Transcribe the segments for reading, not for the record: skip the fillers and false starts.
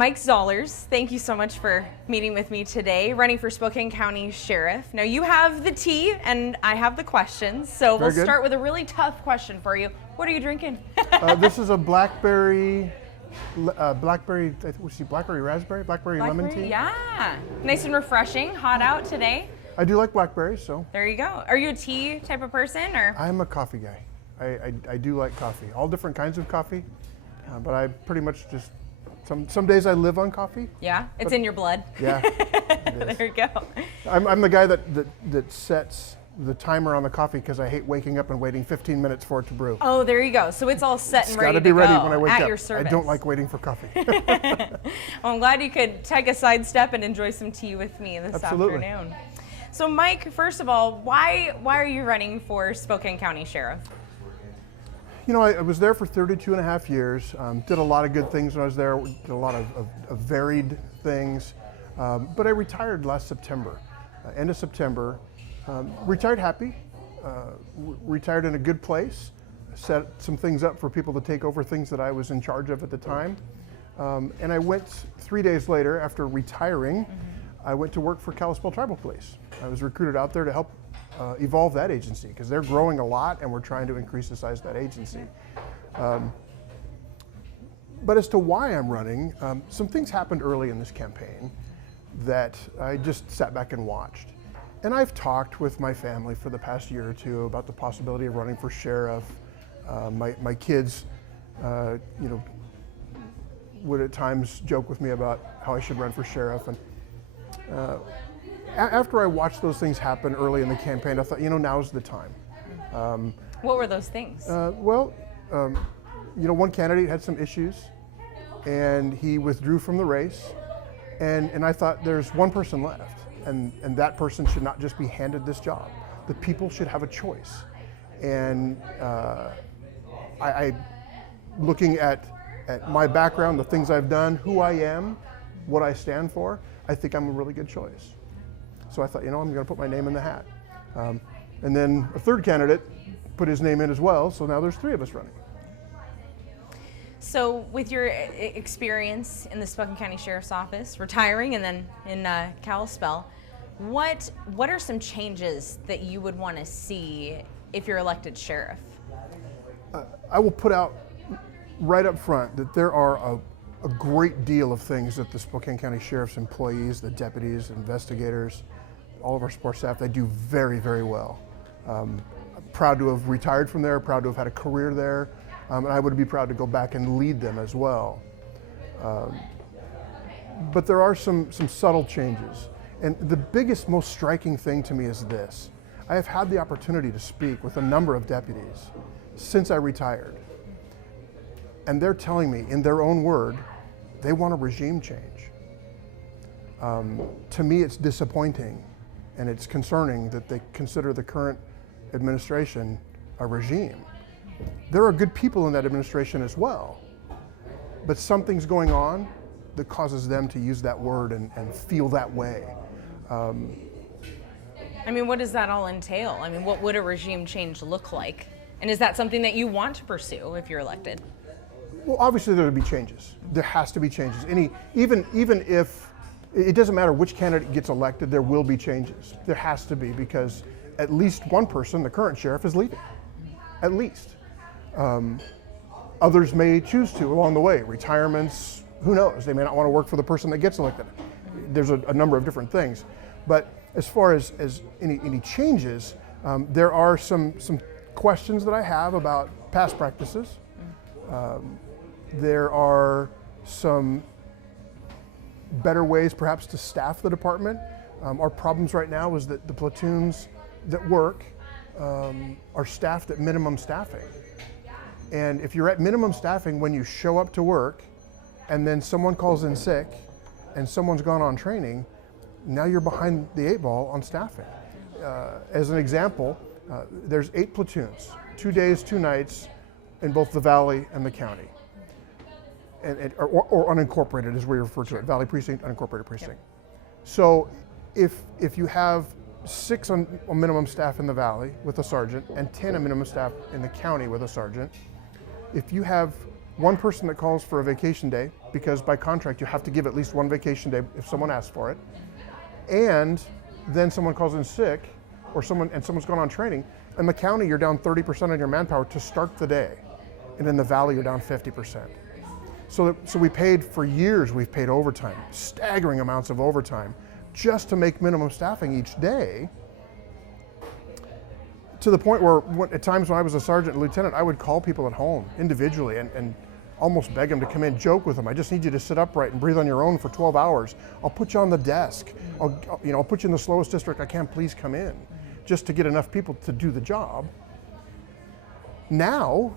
Mike Zollars, thank you so much for meeting with me today, running for Spokane County Sheriff. Now you have the tea and I have the questions, so we'll start with a really tough question for you. What are you drinking? This is a blackberry raspberry lemon tea. Yeah, nice and refreshing, hot out today. I do like blackberries, so. There you go. Are you a tea type of person, or? I'm a coffee guy. I do like coffee, all different kinds of coffee, but I pretty much just, some days I live on coffee. Yeah, it's in your blood. Yeah. There you go. I'm the guy that sets the timer on the coffee because I hate waking up and waiting 15 minutes for it to brew. Oh, there you go. So it's all set and ready to go. It's got to be ready when I wake at up. Your service. I don't like waiting for coffee. Well, I'm glad you could take a sidestep and enjoy some tea with me this afternoon. So Mike, first of all, why are you running for Spokane County Sheriff? You know, I was there for 32 and a half years, did a lot of good things when I was there, did a lot of varied things, but I retired last September, end of September. Retired happy, retired in a good place, set some things up for people to take over things that I was in charge of at the time. And I went 3 days later, after retiring, I went to work for Kalispell Tribal Police. I was recruited out there to help evolve that agency because they're growing a lot and we're trying to increase the size of that agency. But as to why I'm running, some things happened early in this campaign that I just sat back and watched. And I've talked with my family for the past year or two about the possibility of running for sheriff. My kids, would at times joke with me about how I should run for sheriff. And after I watched those things happen early in the campaign, I thought, now's the time. What were those things? One candidate had some issues, and he withdrew from the race. And I thought, there's one person left. And that person should not just be handed this job. The people should have a choice. And I looking at my background, the things I've done, who I am, what I stand for, I think I'm a really good choice. So I thought, I'm going to put my name in the hat. And then a third candidate put his name in as well, so now there's 3 of us running. So with your experience in the Spokane County Sheriff's Office, retiring and then in Kalispell, what are some changes that you would want to see if you're elected sheriff? I will put out right up front that there are a great deal of things that the Spokane County Sheriff's employees, the deputies, investigators, all of our support staff, they do very, very well. I'm proud to have retired from there, proud to have had a career there. And I would be proud to go back and lead them as well. But there are some subtle changes. And the biggest, most striking thing to me is this. I have had the opportunity to speak with a number of deputies since I retired. And they're telling me, in their own word, they want a regime change. To me, it's disappointing and it's concerning that they consider the current administration a regime. There are good people in that administration as well, but something's going on that causes them to use that word and feel that way. What does that all entail? What would a regime change look like? And is that something that you want to pursue if you're elected? Well, obviously there will be changes. There has to be changes. Even if, it doesn't matter which candidate gets elected, there will be changes. There has to be, because at least one person, the current sheriff, is leaving. At least. Others may choose to along the way. Retirements, who knows? They may not want to work for the person that gets elected. There's a number of different things. But as far as any changes, there are some questions that I have about past practices. There are some better ways perhaps to staff the department. Our problems right now is that the platoons that work are staffed at minimum staffing. And if you're at minimum staffing when you show up to work and then someone calls in sick and someone's gone on training, now you're behind the 8 ball on staffing. As an example, there's 8 platoons, 2 days, 2 nights in both the valley and the county. Or unincorporated as we refer to it, Valley Precinct, unincorporated precinct. Yep. So if you have 6 on minimum staff in the valley with a sergeant and 10 on minimum staff in the county with a sergeant, if you have one person that calls for a vacation day because by contract you have to give at least one vacation day if someone asks for it, and then someone calls in sick, or someone's gone on training. In the county, you're down 30% on your manpower to start the day, and in the valley, you're down 50%. So we paid for years. We've paid overtime, staggering amounts of overtime, just to make minimum staffing each day. To the point where, at times when I was a sergeant and lieutenant, I would call people at home individually and almost beg them to come in, joke with them. I just need you to sit upright and breathe on your own for 12 hours. I'll put you on the desk. I'll put you in the slowest district I can. Please come in, just to get enough people to do the job. Now,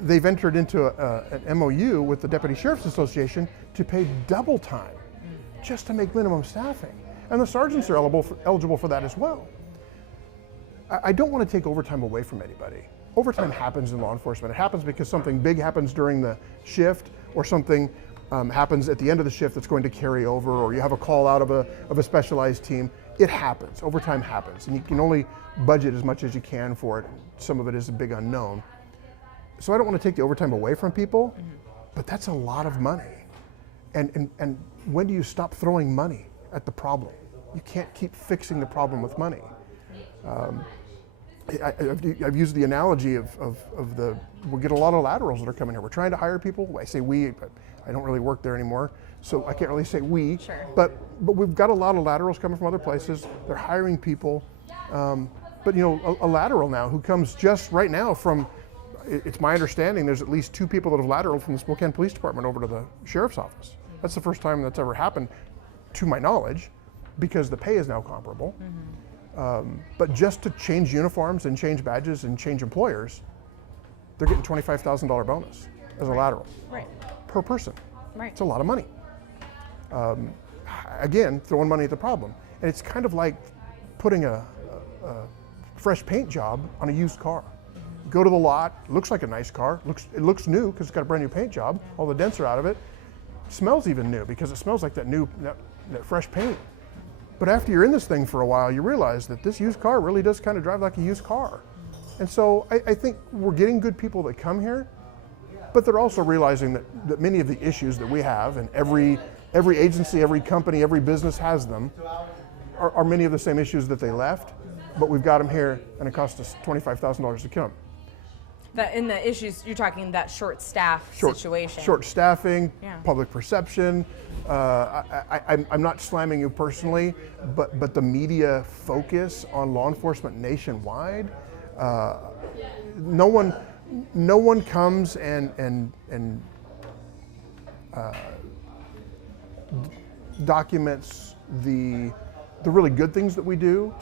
they've entered into an MOU with the Deputy Sheriff's Association to pay double time, just to make minimum staffing. And the sergeants are eligible for that as well. I don't want to take overtime away from anybody. Overtime happens in law enforcement. It happens because something big happens during the shift, or something happens at the end of the shift that's going to carry over, or you have a call out of a specialized team. It happens. Overtime happens, and you can only budget as much as you can for it. Some of it is a big unknown. So I don't want to take the overtime away from people, but that's a lot of money. And when do you stop throwing money at the problem? You can't keep fixing the problem with money. I've used the analogy of we get a lot of laterals that are coming here. We're trying to hire people. I say we, but I don't really work there anymore, so I can't really say we. Sure. But we've got a lot of laterals coming from other places. They're hiring people. But a lateral now who comes just right now from, it's my understanding there's at least 2 people that have lateraled from the Spokane Police Department over to the Sheriff's Office. That's the first time that's ever happened, to my knowledge, because the pay is now comparable. But just to change uniforms and change badges and change employers, they're getting $25,000 bonus as a lateral per person. It's a lot of money. Again, throwing money at the problem. And it's kind of like putting a fresh paint job on a used car. Go to the lot, looks like a nice car, it looks new because it's got a brand new paint job, all the dents are out of it. Smells even new because it smells like that fresh paint. But after you're in this thing for a while, you realize that this used car really does kind of drive like a used car. And so I think we're getting good people that come here, but they're also realizing that many of the issues that we have, and every agency, every company, every business has them, are many of the same issues that they left, but we've got them here and it costs us $25,000 to kill them. In the issues, you're talking that short situation. Short staffing, public perception. I'm not slamming you personally, but the media focus on law enforcement nationwide. No one comes and documents the really good things that we do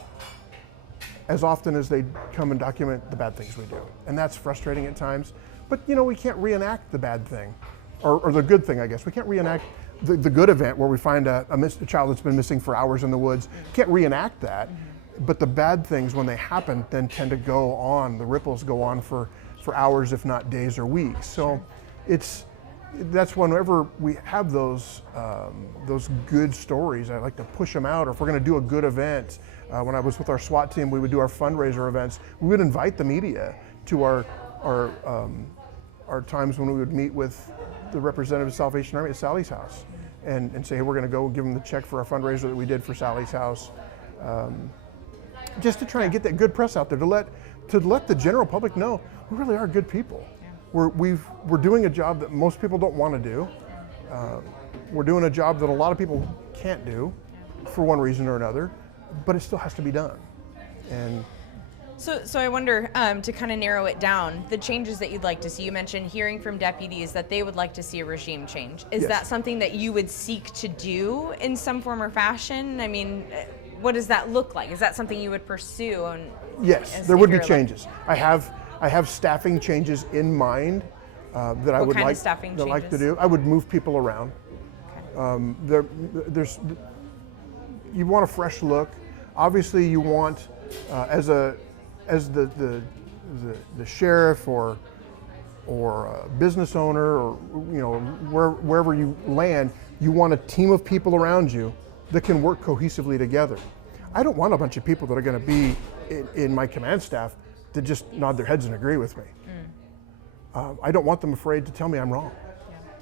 as often as they come and document the bad things we do. And that's frustrating at times. But we can't reenact the bad thing, or the good thing, I guess. We can't reenact the good event where we find a child that's been missing for hours in the woods. Can't reenact that. But the bad things, when they happen, then tend to go on, the ripples go on for hours, if not days or weeks. So that's whenever we have those good stories, I like to push them out. Or if we're gonna do a good event, when I was with our SWAT team, we would do our fundraiser events. We would invite the media to our times when we would meet with the representative of Salvation Army at Sally's house and say, hey, we're gonna go give them the check for our fundraiser that we did for Sally's house. Just to try and get that good press out there, to let the general public know we really are good people. We're doing a job that most people don't want to do. We're doing a job that a lot of people can't do for one reason or another, but it still has to be done. And so I wonder, to kind of narrow it down, the changes that you'd like to see. You mentioned hearing from deputies that they would like to see a regime change. Is that something that you would seek to do in some form or fashion? I mean, what does that look like? Is that something you would pursue? Yes, there would be changes. I have staffing changes in mind that I would like to do. I would move people around. Okay. You want a fresh look. Obviously, you want as the sheriff or a business owner, or wherever you land, you want a team of people around you that can work cohesively together. I don't want a bunch of people that are going to be in my command staff to just nod their heads and agree with me. I don't want them afraid to tell me I'm wrong.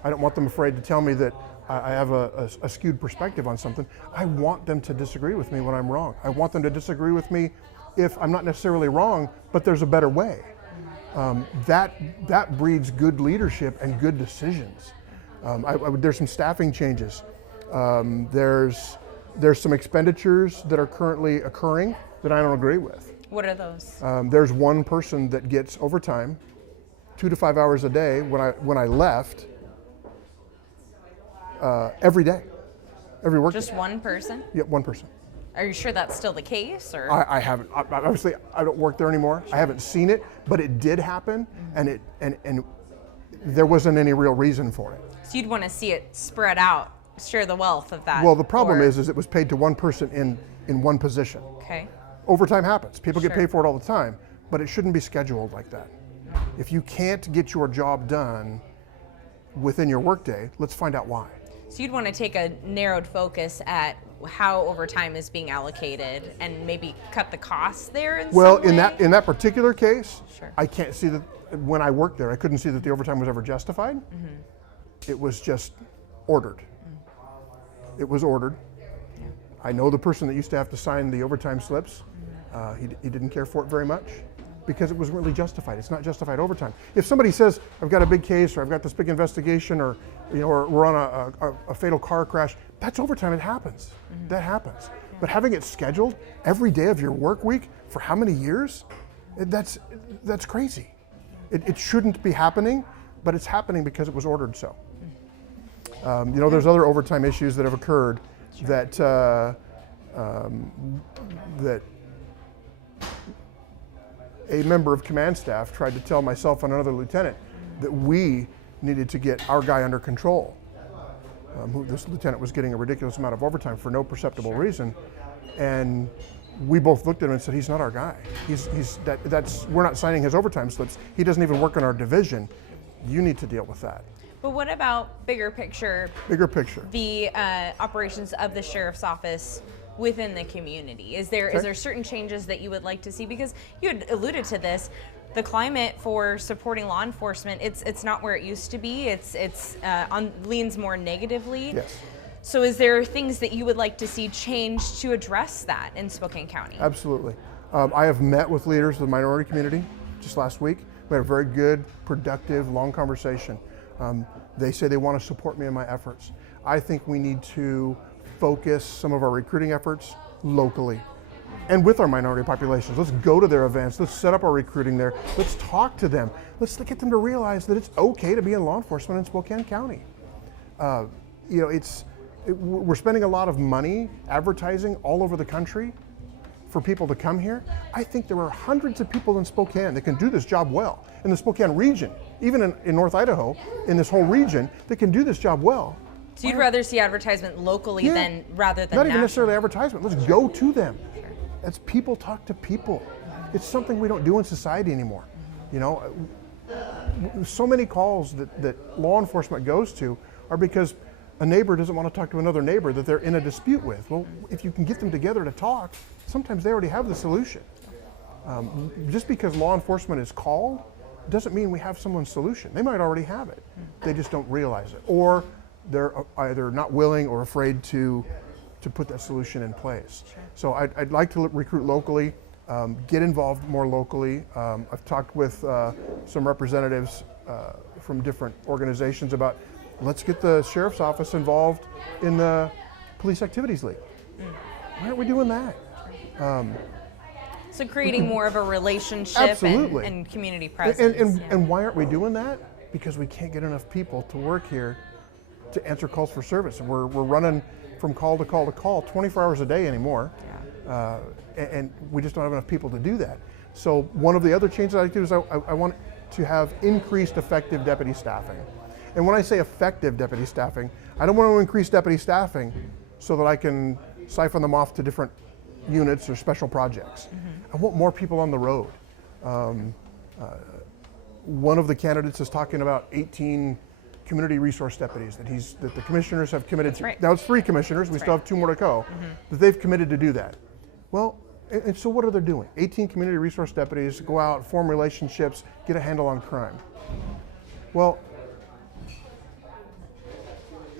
I don't want them afraid to tell me that I have a skewed perspective on something. I want them to disagree with me when I'm wrong. I want them to disagree with me if I'm not necessarily wrong, but there's a better way. That breeds good leadership and good decisions. There's some staffing changes. There's some expenditures that are currently occurring that I don't agree with. What are those? There's one person that gets overtime, 2 to 5 hours a day when I left, every day, every work Just day. one person? Yeah, one person. Are you sure that's still the case? Or I haven't. Obviously, I don't work there anymore. I haven't seen it, but it did happen, and there wasn't any real reason for it. So you'd want to see it spread out, share the wealth of that. Well, the problem is it was paid to one person in one position. Okay. Overtime happens. People get Sure. paid for it all the time, but it shouldn't be scheduled like that. If you can't get your job done within your workday, let's find out why. So you'd want to take a narrowed focus at how overtime is being allocated and maybe cut the costs there in Well, some way? in that particular case, Sure. I can't see that. When I worked there, I couldn't see that the overtime was ever justified. It was just ordered. It was ordered. I know the person that used to have to sign the overtime slips. He didn't care for it very much because it was really justified. It's not justified overtime. If somebody says, I've got a big case, or I've got this big investigation, or or we're on a fatal car crash, that's overtime. It happens. That happens. But having it scheduled every day of your work week for how many years? That's crazy. It shouldn't be happening, but it's happening because it was ordered so. There's other overtime issues that have occurred that that a member of command staff tried to tell myself and another lieutenant that we needed to get our guy under control. This lieutenant was getting a ridiculous amount of overtime for no perceptible reason, and we both looked at him and said, "He's not our guy. We're not signing his overtime slips. He doesn't even work in our division. You need to deal with that." But what about bigger picture? Bigger picture. The operations of the sheriff's office within the community. Is there certain changes that you would like to see? Because you had alluded to this, the climate for supporting law enforcement, it's not where it used to be. It's leans more negatively. Yes. So is there things that you would like to see change to address that in Spokane County? Absolutely. I have met with leaders of the minority community just last week. We had a very good, productive, long conversation. They say they want to support me in my efforts. I think we need to focus some of our recruiting efforts locally and with our minority populations. Let's go to their events. Let's set up our recruiting there. Let's talk to them. Let's get them to realize that it's okay to be in law enforcement in Spokane County. We're spending a lot of money advertising all over the country for people to come here. I think there are hundreds of people in Spokane that can do this job well. In the Spokane region, even in North Idaho, in this whole region, that can do this job well. So you'd rather see advertisement locally rather than not even national? necessarily advertisement. Let's go to them. It's people talk to people. It's something we don't do in society anymore. So many calls that law enforcement goes to are because a neighbor doesn't want to talk to another neighbor that they're in a dispute with. Well, if you can get them together to talk, sometimes they already have the solution. Just because law enforcement is called doesn't mean we have someone's solution. They might already have it. They just don't realize it. Or they're either not willing or afraid to put that solution in place. Sure. So I'd like to recruit locally, get involved more locally. I've talked with some representatives from different organizations about let's get the sheriff's office involved in the Police Activities League. Why aren't we doing that? So creating more of a relationship and community presence. And why aren't we doing that? Because we can't get enough people to work here to answer calls for service. And we're running from call to call to call 24 hours a day anymore. Yeah. And we just don't have enough people to do that. So one of the other changes I like to do is I want to have increased effective deputy staffing. And when I say effective deputy staffing, I don't want to increase deputy staffing so that I can siphon them off to different units or special projects. I want more people on the road. One of the candidates is talking about 18 community resource deputies that the commissioners have committed to. Right. Now it's 3 commissioners, we still have 2 more to go, that they've committed to do that. Well, and so what are they doing? 18 community resource deputies go out, form relationships, get a handle on crime. Well,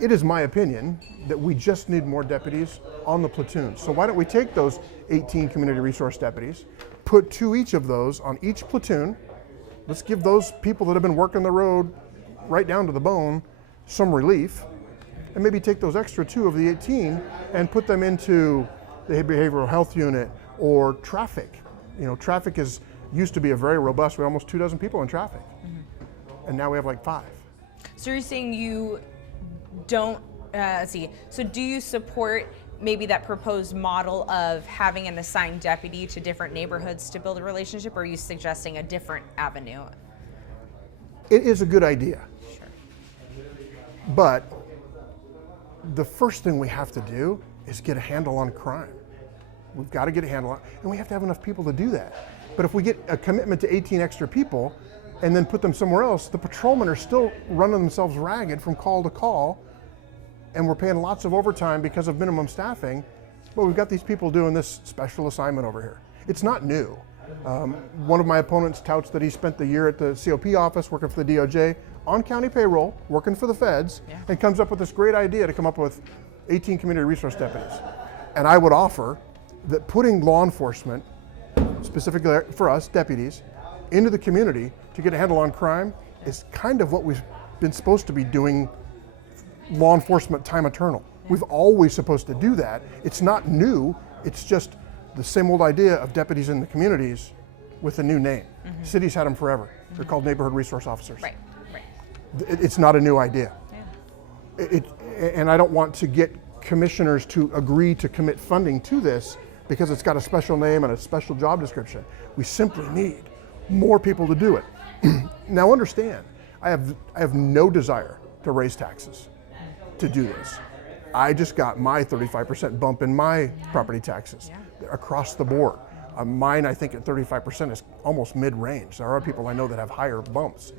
it is my opinion that we just need more deputies on the platoon. So why don't we take those 18 community resource deputies, put 2 each of those on each platoon. Let's give those people that have been working the road right down to the bone some relief, and maybe take those extra 2 of the 18 and put them into the behavioral health unit or traffic. You know, traffic used to be a very robust, we had almost 24 people in traffic. And now we have like 5. So you're saying you don't, let's see, so do you support maybe that proposed model of having an assigned deputy to different neighborhoods to build a relationship, or are you suggesting a different avenue? It is a good idea. Sure. But the first thing we have to do is get a handle on crime. We've got to get a handle on, and we have to have enough people to do that. But if we get a commitment to 18 extra people and then put them somewhere else, the patrolmen are still running themselves ragged from call to call, and we're paying lots of overtime because of minimum staffing, but we've got these people doing this special assignment over here. It's not new. One of my opponents touts that he spent the year at the COP office working for the DOJ on county payroll, working for the feds, and comes up with this great idea to come up with 18 community resource deputies. And I would offer that putting law enforcement, specifically for us, deputies, into the community to get a handle on crime is kind of what we've been supposed to be doing law enforcement time eternal. We've always supposed to do that. It's not new, it's just the same old idea of deputies in the communities with a new name. Cities had them forever. They're called neighborhood resource officers. Right, right. It's not a new idea. Yeah. And I don't want to get commissioners to agree to commit funding to this because it's got a special name and a special job description. We simply need more people to do it. Now understand, I have no desire to raise taxes to do this. I just got my 35% bump in my property taxes across the board. Mine, I think at 35% is almost mid-range. There are people I know that have higher bumps.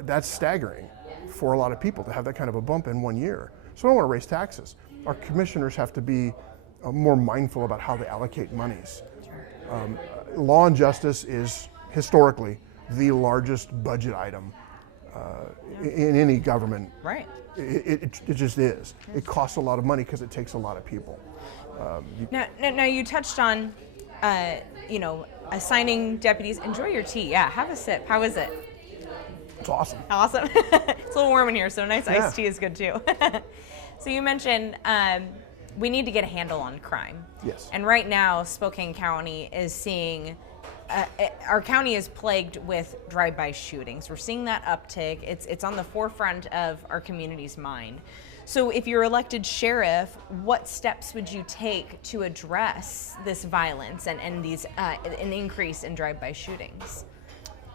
That's staggering for a lot of people to have that kind of a bump in 1 year. So I don't want to raise taxes. Our commissioners have to be more mindful about how they allocate monies. Law and justice is historically the largest budget item in any government. Right. It just is. It costs a lot of money because it takes a lot of people. Now you touched on, assigning deputies. Enjoy your tea. Yeah, have a sip. How is it? It's awesome. Awesome. It's a little warm in here, so nice iced tea is good too. So you mentioned we need to get a handle on crime. Yes. And right now, Spokane County is seeing, our county is plagued with drive-by shootings. We're seeing that uptick. It's on the forefront of our community's mind. So if you're elected sheriff, what steps would you take to address this violence and these an increase in drive-by shootings?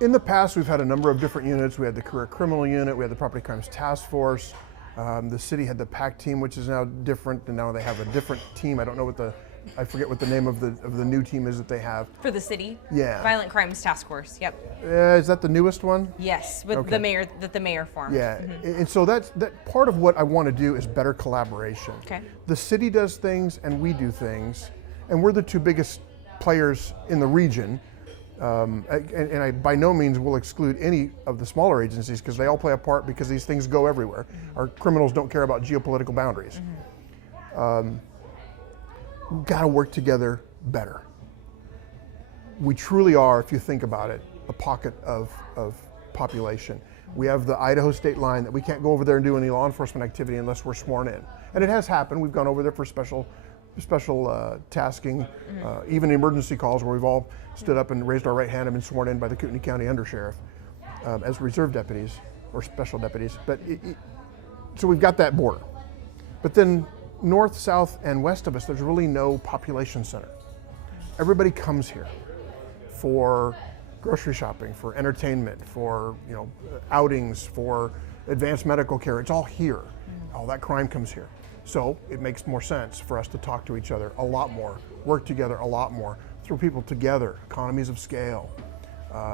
In the past, we've had a number of different units. We had the career criminal unit, we had the property crimes task force. The city had the PAC team, which is now different, and now they have a different team. I don't know I forget what the name of the new team is that they have. For the city? Yeah. Violent Crimes Task Force, yep. Is that the newest one? Yes, with the mayor, that the mayor formed. Yeah, and so that part of what I want to do is better collaboration. Okay. The city does things and we do things, and we're the 2 biggest players in the region. And I by no means will exclude any of the smaller agencies because they all play a part because these things go everywhere. Our criminals don't care about geopolitical boundaries. We've got to work together better. We truly are, if you think about it, a pocket of population. We have the Idaho state line that we can't go over there and do any law enforcement activity unless we're sworn in. And it has happened. We've gone over there for special tasking, even emergency calls where we've all stood up and raised our right hand and been sworn in by the Kootenai County Undersheriff as reserve deputies or special deputies. But so we've got that border. But then north, south, and west of us, there's really no population center. Everybody comes here for grocery shopping, for entertainment, for outings, for advanced medical care. It's all here. All that crime comes here. So it makes more sense for us to talk to each other a lot more, work together a lot more, throw people together, economies of scale,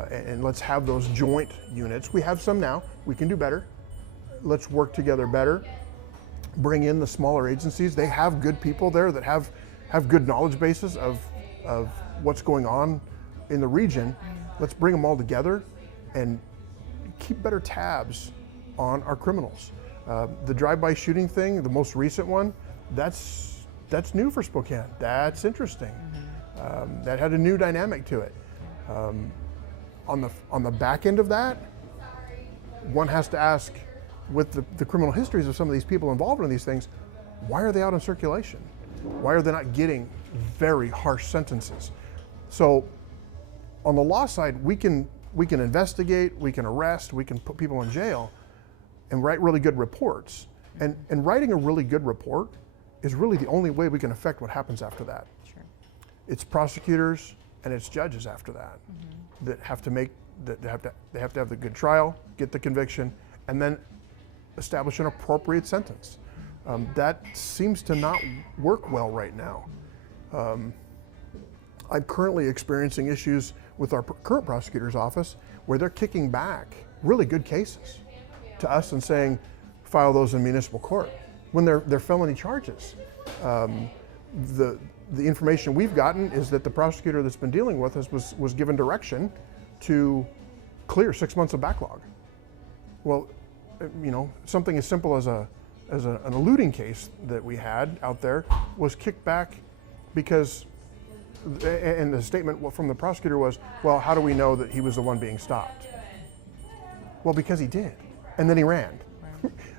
and let's have those joint units. We have some now, we can do better. Let's work together better. Bring in the smaller agencies. They have good people there that have good knowledge bases of what's going on in the region. Let's bring them all together and keep better tabs on our criminals. The drive-by shooting thing, the most recent one, that's new for Spokane. That's interesting. That had a new dynamic to it. On the back end of that, one has to ask, with the criminal histories of some of these people involved in these things, why are they out in circulation? Why are they not getting very harsh sentences? So on the law side, we can investigate, we can arrest, we can put people in jail and write really good reports. And writing a really good report is really the only way we can affect what happens after that. Sure. It's prosecutors and it's judges after that that have to make they have to have the good trial, get the conviction, and then establish an appropriate sentence. That seems to not work well right now. I'm currently experiencing issues with our current prosecutor's office where they're kicking back really good cases to us and saying, file those in municipal court when they're felony charges. The information we've gotten is that the prosecutor that's been dealing with us was given direction to clear 6 months of backlog. Well, something as simple as an eluding case that we had out there was kicked back because, and the statement from the prosecutor was, well, how do we know that he was the one being stopped? Well, because he did, and then he ran.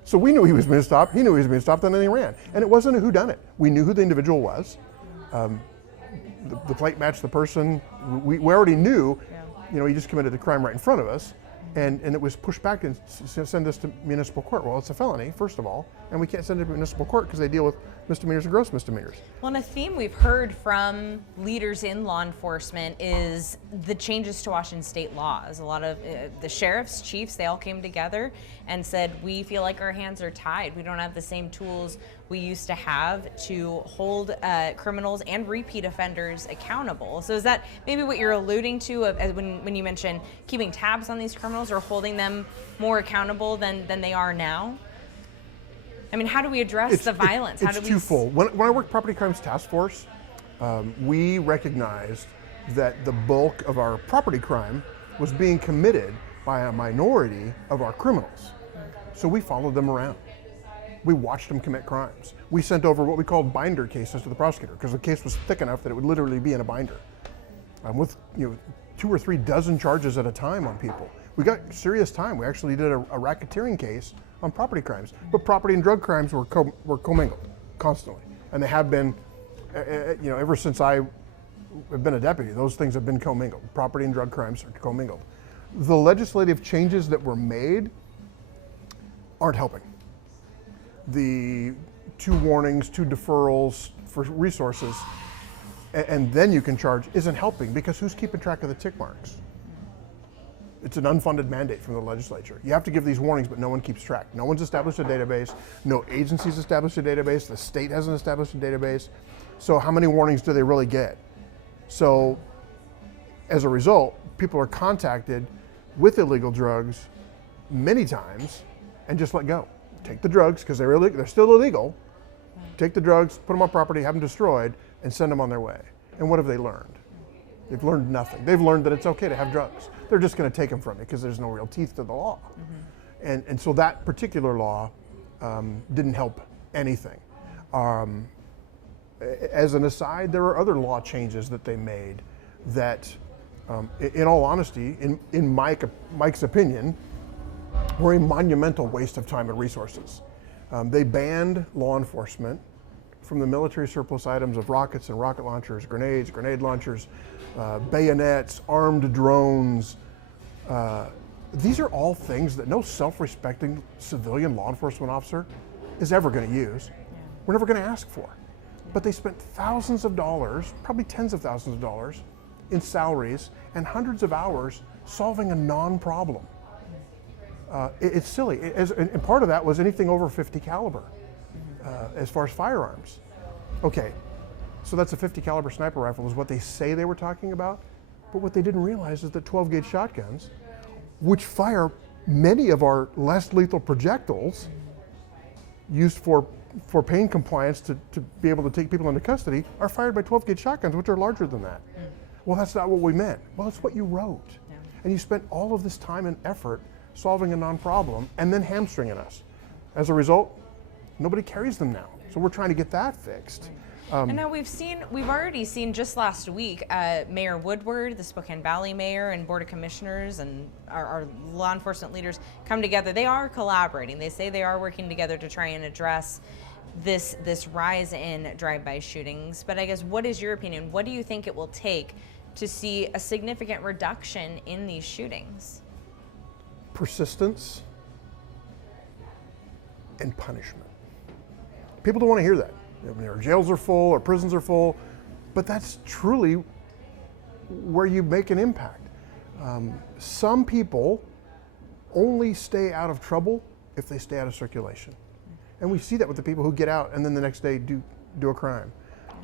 So we knew he was being stopped, he knew he was being stopped, and then he ran. And it wasn't a whodunit. We knew who the individual was. The plate matched the person. We already knew, he just committed a crime right in front of us. And it was pushed back and send this to municipal court. Well, it's a felony, first of all, and we can't send it to municipal court because they deal with misdemeanors and gross misdemeanors. Well, and a theme we've heard from leaders in law enforcement is the changes to Washington state laws. A lot of the sheriffs, chiefs, they all came together and said, we feel like our hands are tied. We don't have the same tools we used to have to hold criminals and repeat offenders accountable. So is that maybe what you're alluding to when you mention keeping tabs on these criminals or holding them more accountable than they are now? I mean, how do we address the violence? It's twofold. When I worked Property Crimes Task Force, we recognized that the bulk of our property crime was being committed by a minority of our criminals. So we followed them around. We watched them commit crimes. We sent over what we called binder cases to the prosecutor because the case was thick enough that it would literally be in a binder with 2 or 3 dozen charges at a time on people. We got serious time. We actually did a racketeering case on property crimes, but property and drug crimes were commingled constantly, and they have been, ever since I have been a deputy. Those things have been commingled. Property and drug crimes are commingled. The legislative changes that were made aren't helping. The 2 warnings, 2 deferrals for resources, and then you can charge isn't helping because who's keeping track of the tick marks? It's an unfunded mandate from the legislature. You have to give these warnings, but no one keeps track. No one's established a database. No agency's established a database. The state hasn't established a database. So how many warnings do they really get? So as a result, people are contacted with illegal drugs many times and just let go. Take the drugs because they're still illegal. Take the drugs, put them on property, have them destroyed, and send them on their way. And what have they learned? They've learned nothing. They've learned that it's okay to have drugs. They're just going to take them from you because there's no real teeth to the law. And so that particular law didn't help anything. As an aside, there are other law changes that they made that, in all honesty, in Mike's opinion, were a monumental waste of time and resources. They banned law enforcement from the military surplus items of rockets and rocket launchers, grenades, grenade launchers, bayonets, armed drones. These are all things that no self-respecting civilian law enforcement officer is ever going to use. We're never going to ask for. But they spent thousands of dollars, probably tens of thousands of dollars, in salaries and hundreds of hours solving a non-problem. It's silly. And part of that was anything over 50 caliber as far as firearms. Okay, so that's a 50 caliber sniper rifle is what they say they were talking about. But what they didn't realize is that 12 gauge shotguns, which fire many of our less lethal projectiles used for pain compliance to be able to take people into custody, are fired by 12 gauge shotguns, which are larger than that. Well, that's not what we meant. Well, it's what you wrote. And you spent all of this time and effort solving a non-problem and then hamstringing us. As a result, nobody carries them now. So we're trying to get that fixed. And now we've already seen just last week, Mayor Woodward, the Spokane Valley Mayor, and Board of Commissioners and our law enforcement leaders come together. They are collaborating. They say they are working together to try and address this rise in drive-by shootings. But I guess, what is your opinion? What do you think it will take to see a significant reduction in these shootings? Persistence and punishment. People don't want to hear that. Our jails are full, our prisons are full, but that's truly where you make an impact. Some people only stay out of trouble if they stay out of circulation. And we see that with the people who get out and then the next day do a crime.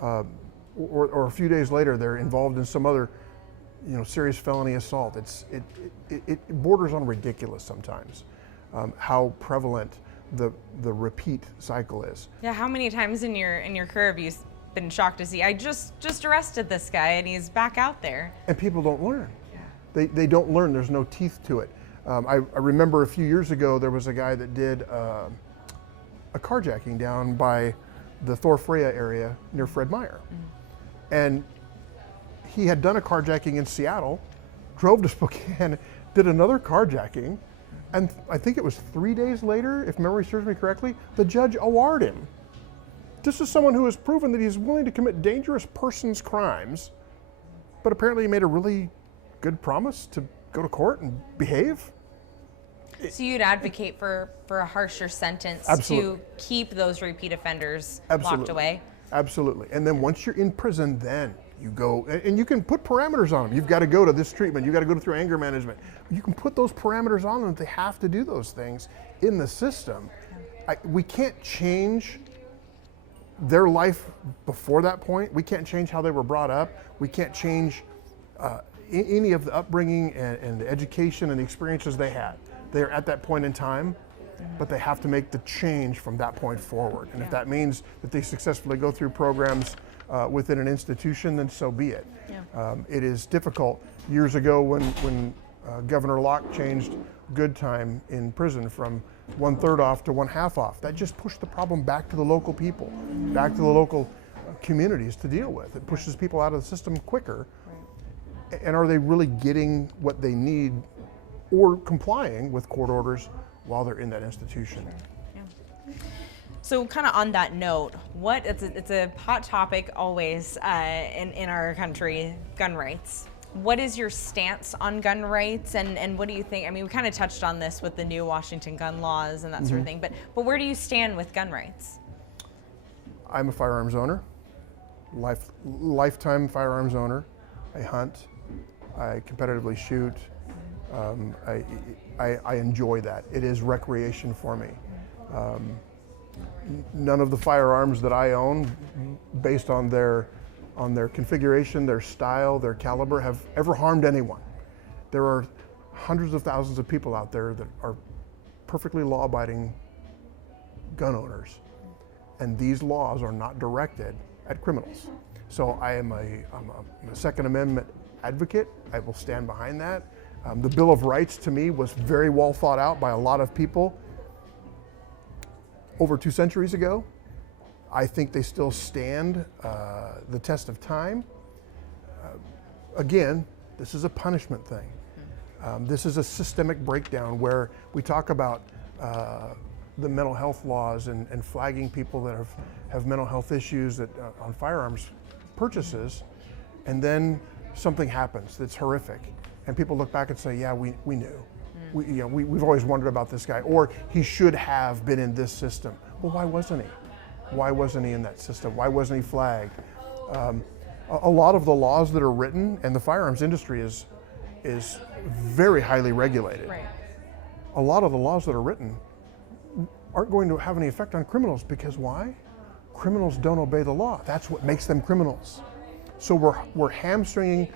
Or a few days later, they're involved in some other serious felony assault. It borders on ridiculous sometimes, how prevalent the repeat cycle is. Yeah, how many times in your career have you been shocked to see, I just arrested this guy and he's back out there? And people don't learn. Yeah. They don't learn. There's no teeth to it. I remember a few years ago there was a guy that did a carjacking down by the Thor Freya area near Fred Meyer. And he had done a carjacking in Seattle, drove to Spokane, did another carjacking, and I think it was 3 days later, if memory serves me correctly, the judge awarded him. This is someone who has proven that he's willing to commit dangerous persons crimes, but apparently he made a really good promise to go to court and behave. So you'd advocate for a harsher sentence Absolutely. to keep those repeat offenders Absolutely. locked away? Absolutely. And then once you're in prison, then you go, and you can put parameters on them. You've got to go to this treatment. You've got to go through anger management. You can put those parameters on them. They have to do those things in the system. We can't change their life before that point. We can't change how they were brought up. We can't change any of the upbringing and the education and the experiences they had. They're at that point in time, but they have to make the change from that point forward. And if that means that they successfully go through programs within an institution, then so be it. Yeah. It is difficult. Years ago when Governor Locke changed good time in prison from 1/3 off to 1/2 off, that just pushed the problem back to the local people, back to the local communities to deal with. It pushes people out of the system quicker. Right. And are they really getting what they need or complying with court orders while they're in that institution? Yeah. So kind of on that note, it's a hot topic always in our country, gun rights. What is your stance on gun rights, and what do you think? I mean, we kind of touched on this with the new Washington gun laws and that sort of thing, but where do you stand with gun rights? I'm a firearms owner, lifetime firearms owner. I hunt, I competitively shoot. I enjoy that. It is recreation for me. None of the firearms that I own, based on their configuration, their style, their caliber, have ever harmed anyone. There are hundreds of thousands of people out there that are perfectly law-abiding gun owners, and these laws are not directed at criminals. So I'm a Second Amendment advocate. I will stand behind that. The Bill of Rights, to me, was very well thought out by a lot of people over 2 centuries ago. I think they still stand the test of time. Again, this is a punishment thing. This is a systemic breakdown where we talk about the mental health laws and flagging people that have mental health issues that on firearms purchases, and then something happens that's horrific. And people look back and say, yeah, we knew. We've always wondered about this guy, or he should have been in this system. Well, why wasn't he? Why wasn't he in that system? Why wasn't he flagged? A lot of the laws that are written, and the firearms industry is very highly regulated. Right. A lot of the laws that are written aren't going to have any effect on criminals, because why? Criminals don't obey the law. That's what makes them criminals. So we're hamstringing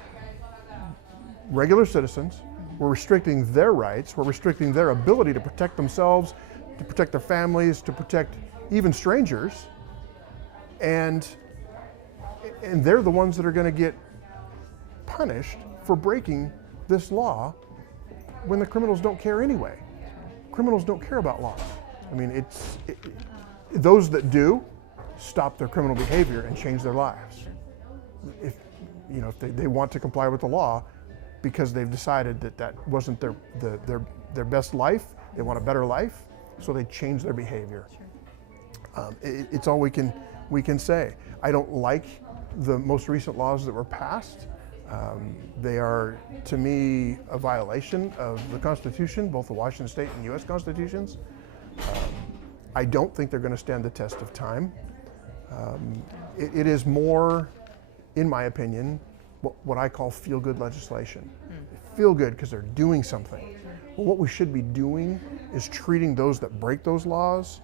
regular citizens, we're restricting their rights, we're restricting their ability to protect themselves, to protect their families, to protect even strangers, and they're the ones that are going to get punished for breaking this law when the criminals don't care anyway. Criminals don't care about laws. I mean, those that do stop their criminal behavior and change their lives. If they want to comply with the law because they've decided that wasn't their best life, they want a better life, so they change their behavior. It's all we can say. I don't like the most recent laws that were passed. They are, to me, a violation of the Constitution, both the Washington State and U.S. Constitutions. I don't think they're going to stand the test of time. It is more, in my opinion, what I call feel-good legislation. Feel good because they're doing something. Well, what we should be doing is treating those that break those laws,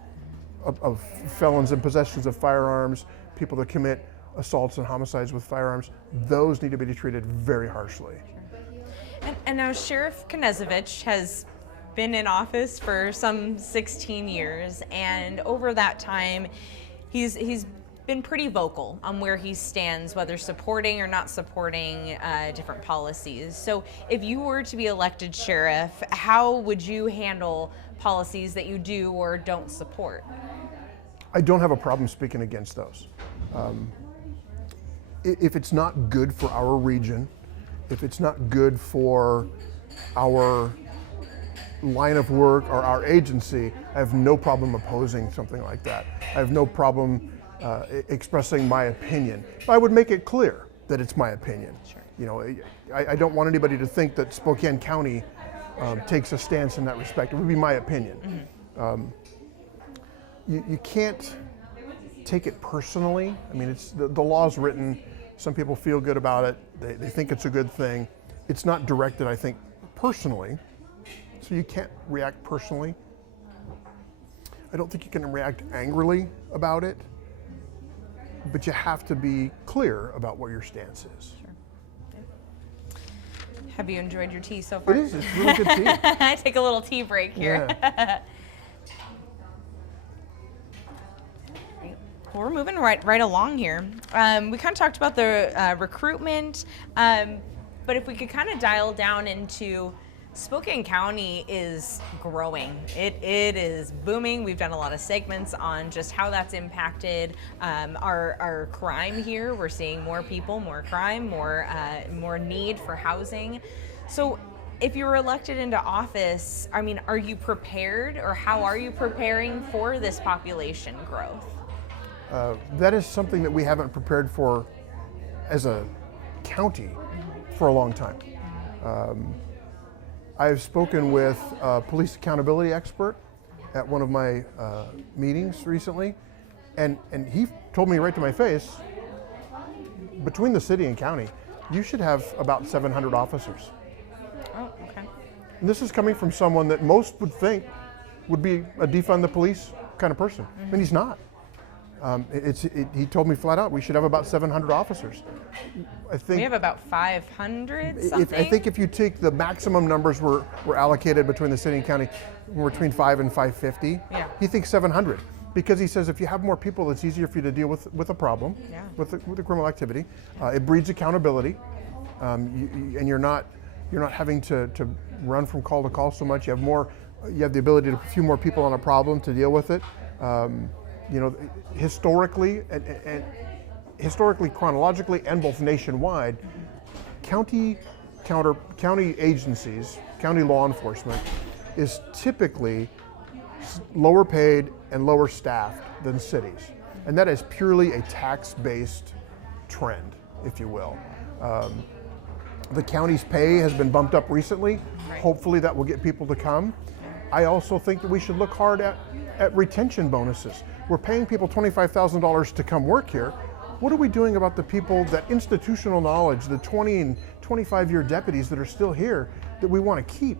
of felons in possessions of firearms, people that commit assaults and homicides with firearms, those need to be treated very harshly. And now Sheriff Knezovich has been in office for some 16 years, and over that time, he's been pretty vocal on where he stands, whether supporting or not supporting different policies. So if you were to be elected sheriff, how would you handle policies that you do or don't support? I don't have a problem speaking against those. If it's not good for our region, if it's not good for our line of work or our agency, I have no problem opposing something like that. I have no problem expressing my opinion. But I would make it clear that it's my opinion. Sure. I don't want anybody to think that Spokane County takes a stance in that respect. It would be my opinion. Mm-hmm. You can't take it personally. I mean, it's the law's written. Some people feel good about it. They think it's a good thing. It's not directed, I think, personally. So you can't react personally. I don't think you can react angrily about it, but you have to be clear about what your stance is. Sure. Have you enjoyed your tea so far? It is. It's really good tea. I take a little tea break here. Yeah. Well, we're moving right along here. We kind of talked about the recruitment, but if we could kind of dial down into Spokane County is growing. It is booming. We've done a lot of segments on just how that's impacted our crime here. We're seeing more people, more crime, more need for housing. So if you were elected into office, I mean, are you prepared, or how are you preparing for this population growth? That is something that we haven't prepared for as a county for a long time. I've spoken with a police accountability expert at one of my meetings recently, and he told me right to my face, between the city and county, you should have about 700 officers. Oh, okay. And this is coming from someone that most would think would be a defund the police kind of person. Mm-hmm. I mean, he's not. He told me flat out, we should have about 700 officers. I think we have about 500 something. I think if you take the maximum numbers were allocated between the city and county, between 5 and 550, yeah. He thinks 700. Because he says if you have more people, it's easier for you to deal with a problem, yeah. with the criminal activity. It breeds accountability, and you're not having to run from call to call so much. You have the ability to put a few more people on a problem to deal with it. Historically, chronologically, and both nationwide, county agencies, county law enforcement, is typically lower paid and lower staffed than cities, and that is purely a tax-based trend, if you will. The county's pay has been bumped up recently. Right. Hopefully, that will get people to come. I also think that we should look hard at retention bonuses. We're paying people $25,000 to come work here. What are we doing about the people, that institutional knowledge, the 20 and 25-year deputies that are still here that we want to keep?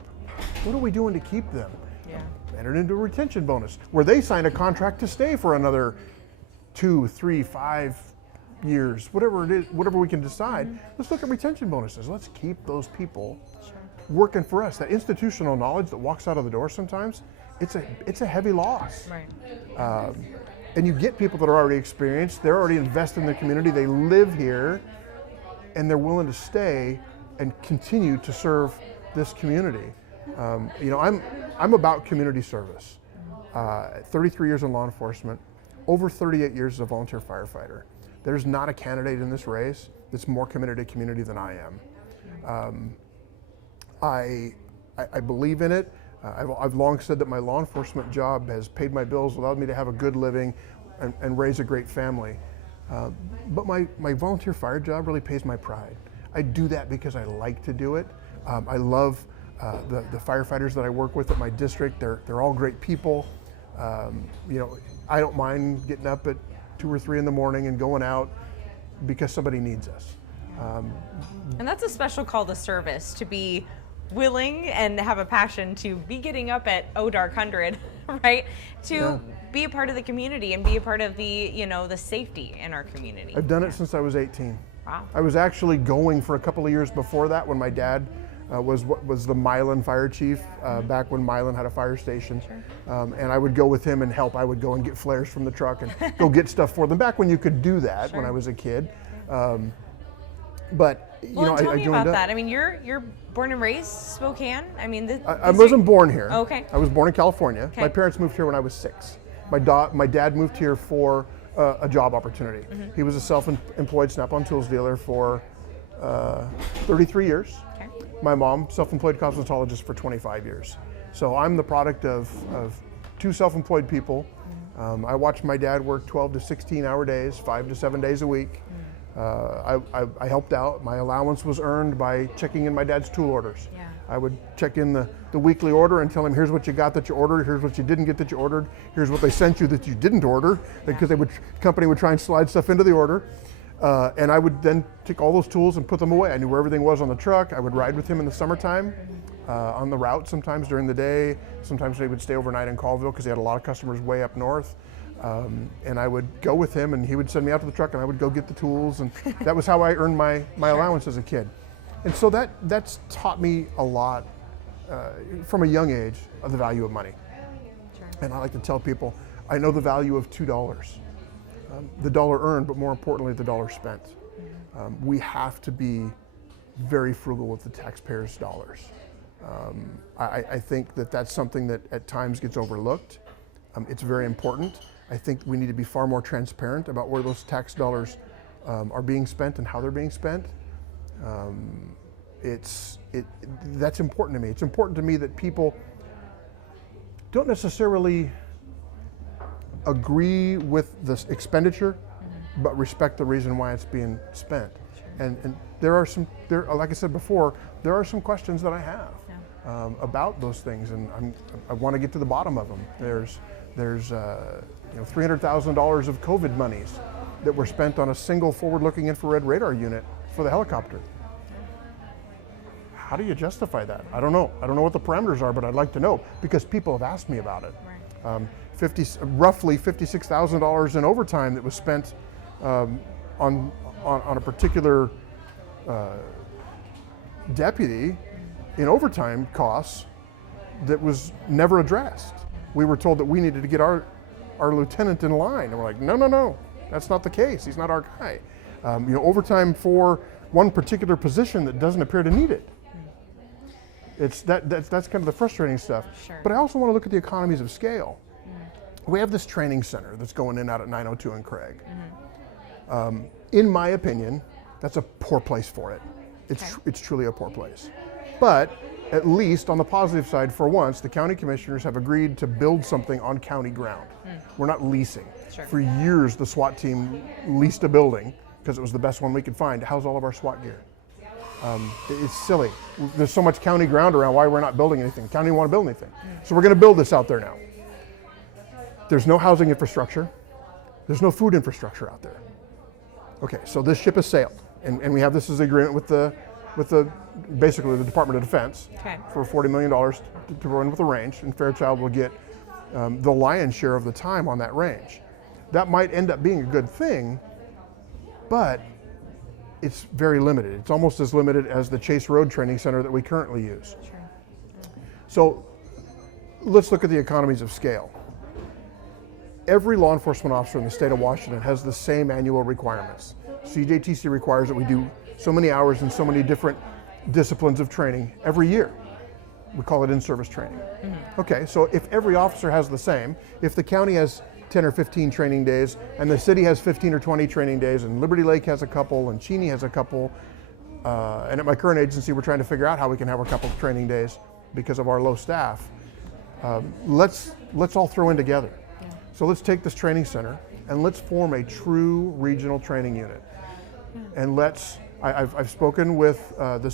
What are we doing to keep them? Yeah. Entered into a retention bonus where they sign a contract to stay for another 2, 3, 5 years, whatever it is, whatever we can decide. Mm-hmm. Let's look at retention bonuses. Let's keep those people working for us. That institutional knowledge that walks out of the door sometimes, it's a heavy loss. Right. And you get people that are already experienced, they're already invested in the community, they live here, and they're willing to stay and continue to serve this community. I'm about community service. 33 years in law enforcement, over 38 years as a volunteer firefighter. There's not a candidate in this race that's more committed to community than I am. I believe in it. I've long said that my law enforcement job has paid my bills, allowed me to have a good living and raise a great family. But my volunteer fire job really pays my pride. I do that because I like to do it. I love the firefighters that I work with at my district. They're all great people. I don't mind getting up at 2 or 3 in the morning and going out because somebody needs us. And that's a special call to service, to be willing and have a passion to be getting up at dark 100, right? To be a part of the community and be a part of the, the safety in our community. I've done it since I was 18. Wow. I was actually going for a couple of years before that when my dad was the Milan fire chief back when Milan had a fire station. Sure. And I would go with him and help. I would go and get flares from the truck and go get stuff for them back when you could do that. Sure. When I was a kid. But tell me I about that. I mean, you're born and raised Spokane. I mean, I wasn't born here. Okay. I was born in California. Okay. My parents moved here when I was 6. My dad moved here for a job opportunity. Mm-hmm. He was a self-employed Snap-on tools dealer for 33 years. Okay. My mom, self-employed cosmetologist for 25 years. So I'm the product of 2 self-employed people. Mm-hmm. I watched my dad work 12 to 16 hour days, 5 to 7 days a week. Mm-hmm. I helped out. My allowance was earned by checking in my dad's tool orders. Yeah. I would check in the weekly order and tell him, here's what you got that you ordered, here's what you didn't get that you ordered, here's what they sent you that you didn't order, because company would try and slide stuff into the order. And I would then take all those tools and put them away. I knew where everything was on the truck. I would ride with him in the summertime on the route sometimes during the day. Sometimes they would stay overnight in Colville because he had a lot of customers way up north. And I would go with him and he would send me out to the truck and I would go get the tools, and that was how I earned my allowance as a kid. And so that's taught me a lot from a young age of the value of money. Sure. And I like to tell people, I know the value of $2. The dollar earned, but more importantly, the dollar spent. Mm-hmm. We have to be very frugal with the taxpayers' dollars. I think that's something that at times gets overlooked. It's very important. I think we need to be far more transparent about where those tax dollars are being spent and how they're being spent. That's important to me. It's important to me that people don't necessarily agree with this expenditure, but respect the reason why it's being spent. Sure. And like I said before, there are some questions that I have about those things, and I want to get to the bottom of them. There's $300,000 of COVID monies that were spent on a single forward-looking infrared radar unit for the helicopter. How do you justify that? I don't know. I don't know what the parameters are, but I'd like to know because people have asked me about it. Right. Roughly $56,000 in overtime that was spent on a particular deputy in overtime costs that was never addressed. We were told that we needed to get our lieutenant in line, and we're like, no, that's not the case. He's not our guy. Overtime for one particular position that doesn't appear to need it. That's kind of the frustrating stuff. Sure. But I also want to look at the economies of scale. We have this training center that's going in out at 902 and Craig. Mm-hmm. In my opinion, that's a poor place for it. It's truly a poor place. But at least on the positive side, for once, the county commissioners have agreed to build something on county ground. We're not leasing. Sure. For years, the SWAT team leased a building because it was the best one we could find to house all of our SWAT gear. It's silly. There's so much county ground around. Why we're not building anything? The county didn't want to build anything. So we're going to build this out there now. There's no housing infrastructure. There's no food infrastructure out there. Okay, so this ship has sailed, and we have this as an agreement with basically the Department of Defense for $40 million to run with the range, and Fairchild will get the lion's share of the time on that range. That might end up being a good thing, but it's very limited. It's almost as limited as the Chase Road Training Center that we currently use. Sure. So let's look at the economies of scale. Every law enforcement officer in the state of Washington has the same annual requirements. CJTC requires that we do so many hours in so many different disciplines of training every year. We call it in-service training. Okay, so if every officer has the same, if the county has 10 or 15 training days, and the city has 15 or 20 training days, and Liberty Lake has a couple, and Cheney has a couple, and at my current agency, we're trying to figure out how we can have a couple of training days because of our low staff. Let's all throw in together. So let's take this training center and let's form a true regional training unit. And I've spoken with the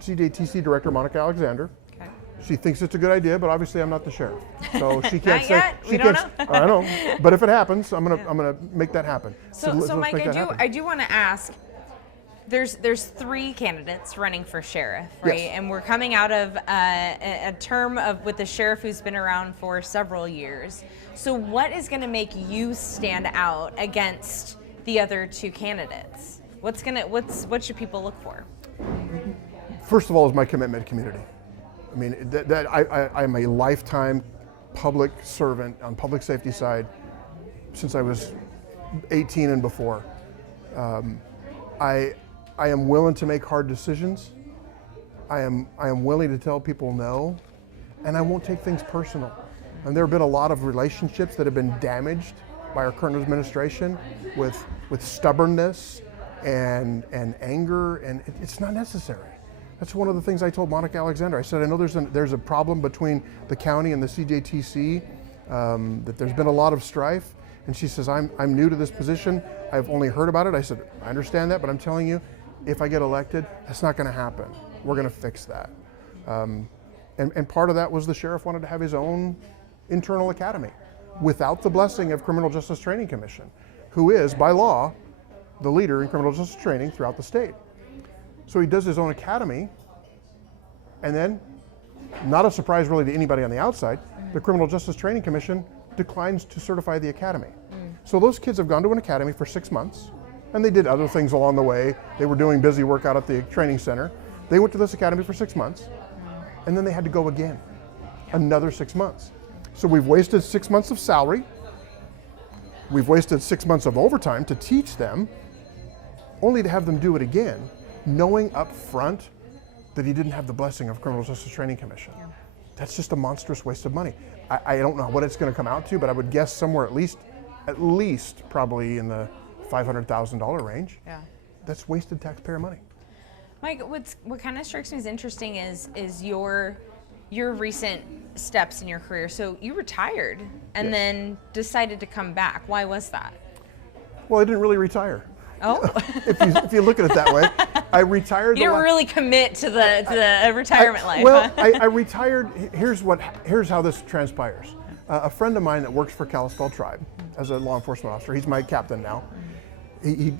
CJTC director, Monica Alexander. Okay. She thinks it's a good idea, but obviously I'm not the sheriff, so she can't Not say. yet. She We don't can't, know. I know, but if it happens, I'm gonna make that happen. So let's Mike, make that happen. I do want to ask. There's 3 candidates running for sheriff, right? Yes. And we're coming out of a term with the sheriff who's been around for several years. So what is going to make you stand out against the other 2 candidates? What should people look for? First of all, is my commitment to community. I mean, I'm a lifetime public servant on public safety side since I was 18 and before. I am willing to make hard decisions. I am willing to tell people no, and I won't take things personal. And there have been a lot of relationships that have been damaged by our current administration with stubbornness and anger, and it's not necessary. That's one of the things I told Monica Alexander. I said, I know there's a problem between the county and the CJTC, that there's been a lot of strife. And she says, I'm new to this position. I've only heard about it. I said, I understand that, but I'm telling you, if I get elected, that's not going to happen. We're going to fix that. And part of that was the sheriff wanted to have his own internal academy without the blessing of Criminal Justice Training Commission, who is, by law, the leader in criminal justice training throughout the state. So he does his own academy, and then, not a surprise really to anybody on the outside, the Criminal Justice Training Commission declines to certify the academy. So those kids have gone to an academy for 6 months, and they did other things along the way. They were doing busy work out at the training center. They went to this academy for 6 months, and then they had to go again, another 6 months. So we've wasted 6 months of salary. We've wasted 6 months of overtime to teach them, only to have them do it again, knowing up front that he didn't have the blessing of Criminal Justice Training Commission. That's just a monstrous waste of money. I don't know what it's going to come out to, but I would guess somewhere at least probably in the $500,000 range. Yeah. That's wasted taxpayer money. Mike, what kind of strikes me as interesting is your recent steps in your career. So you retired and Yes. then decided to come back. Why was that? Well, I didn't really retire. Oh, If you look at it that way, I retired. you didn't really commit to the retirement life. Well, huh? I retired. Here's how this transpires. A friend of mine that works for Kalispell Tribe as a law enforcement officer. He's my captain now. He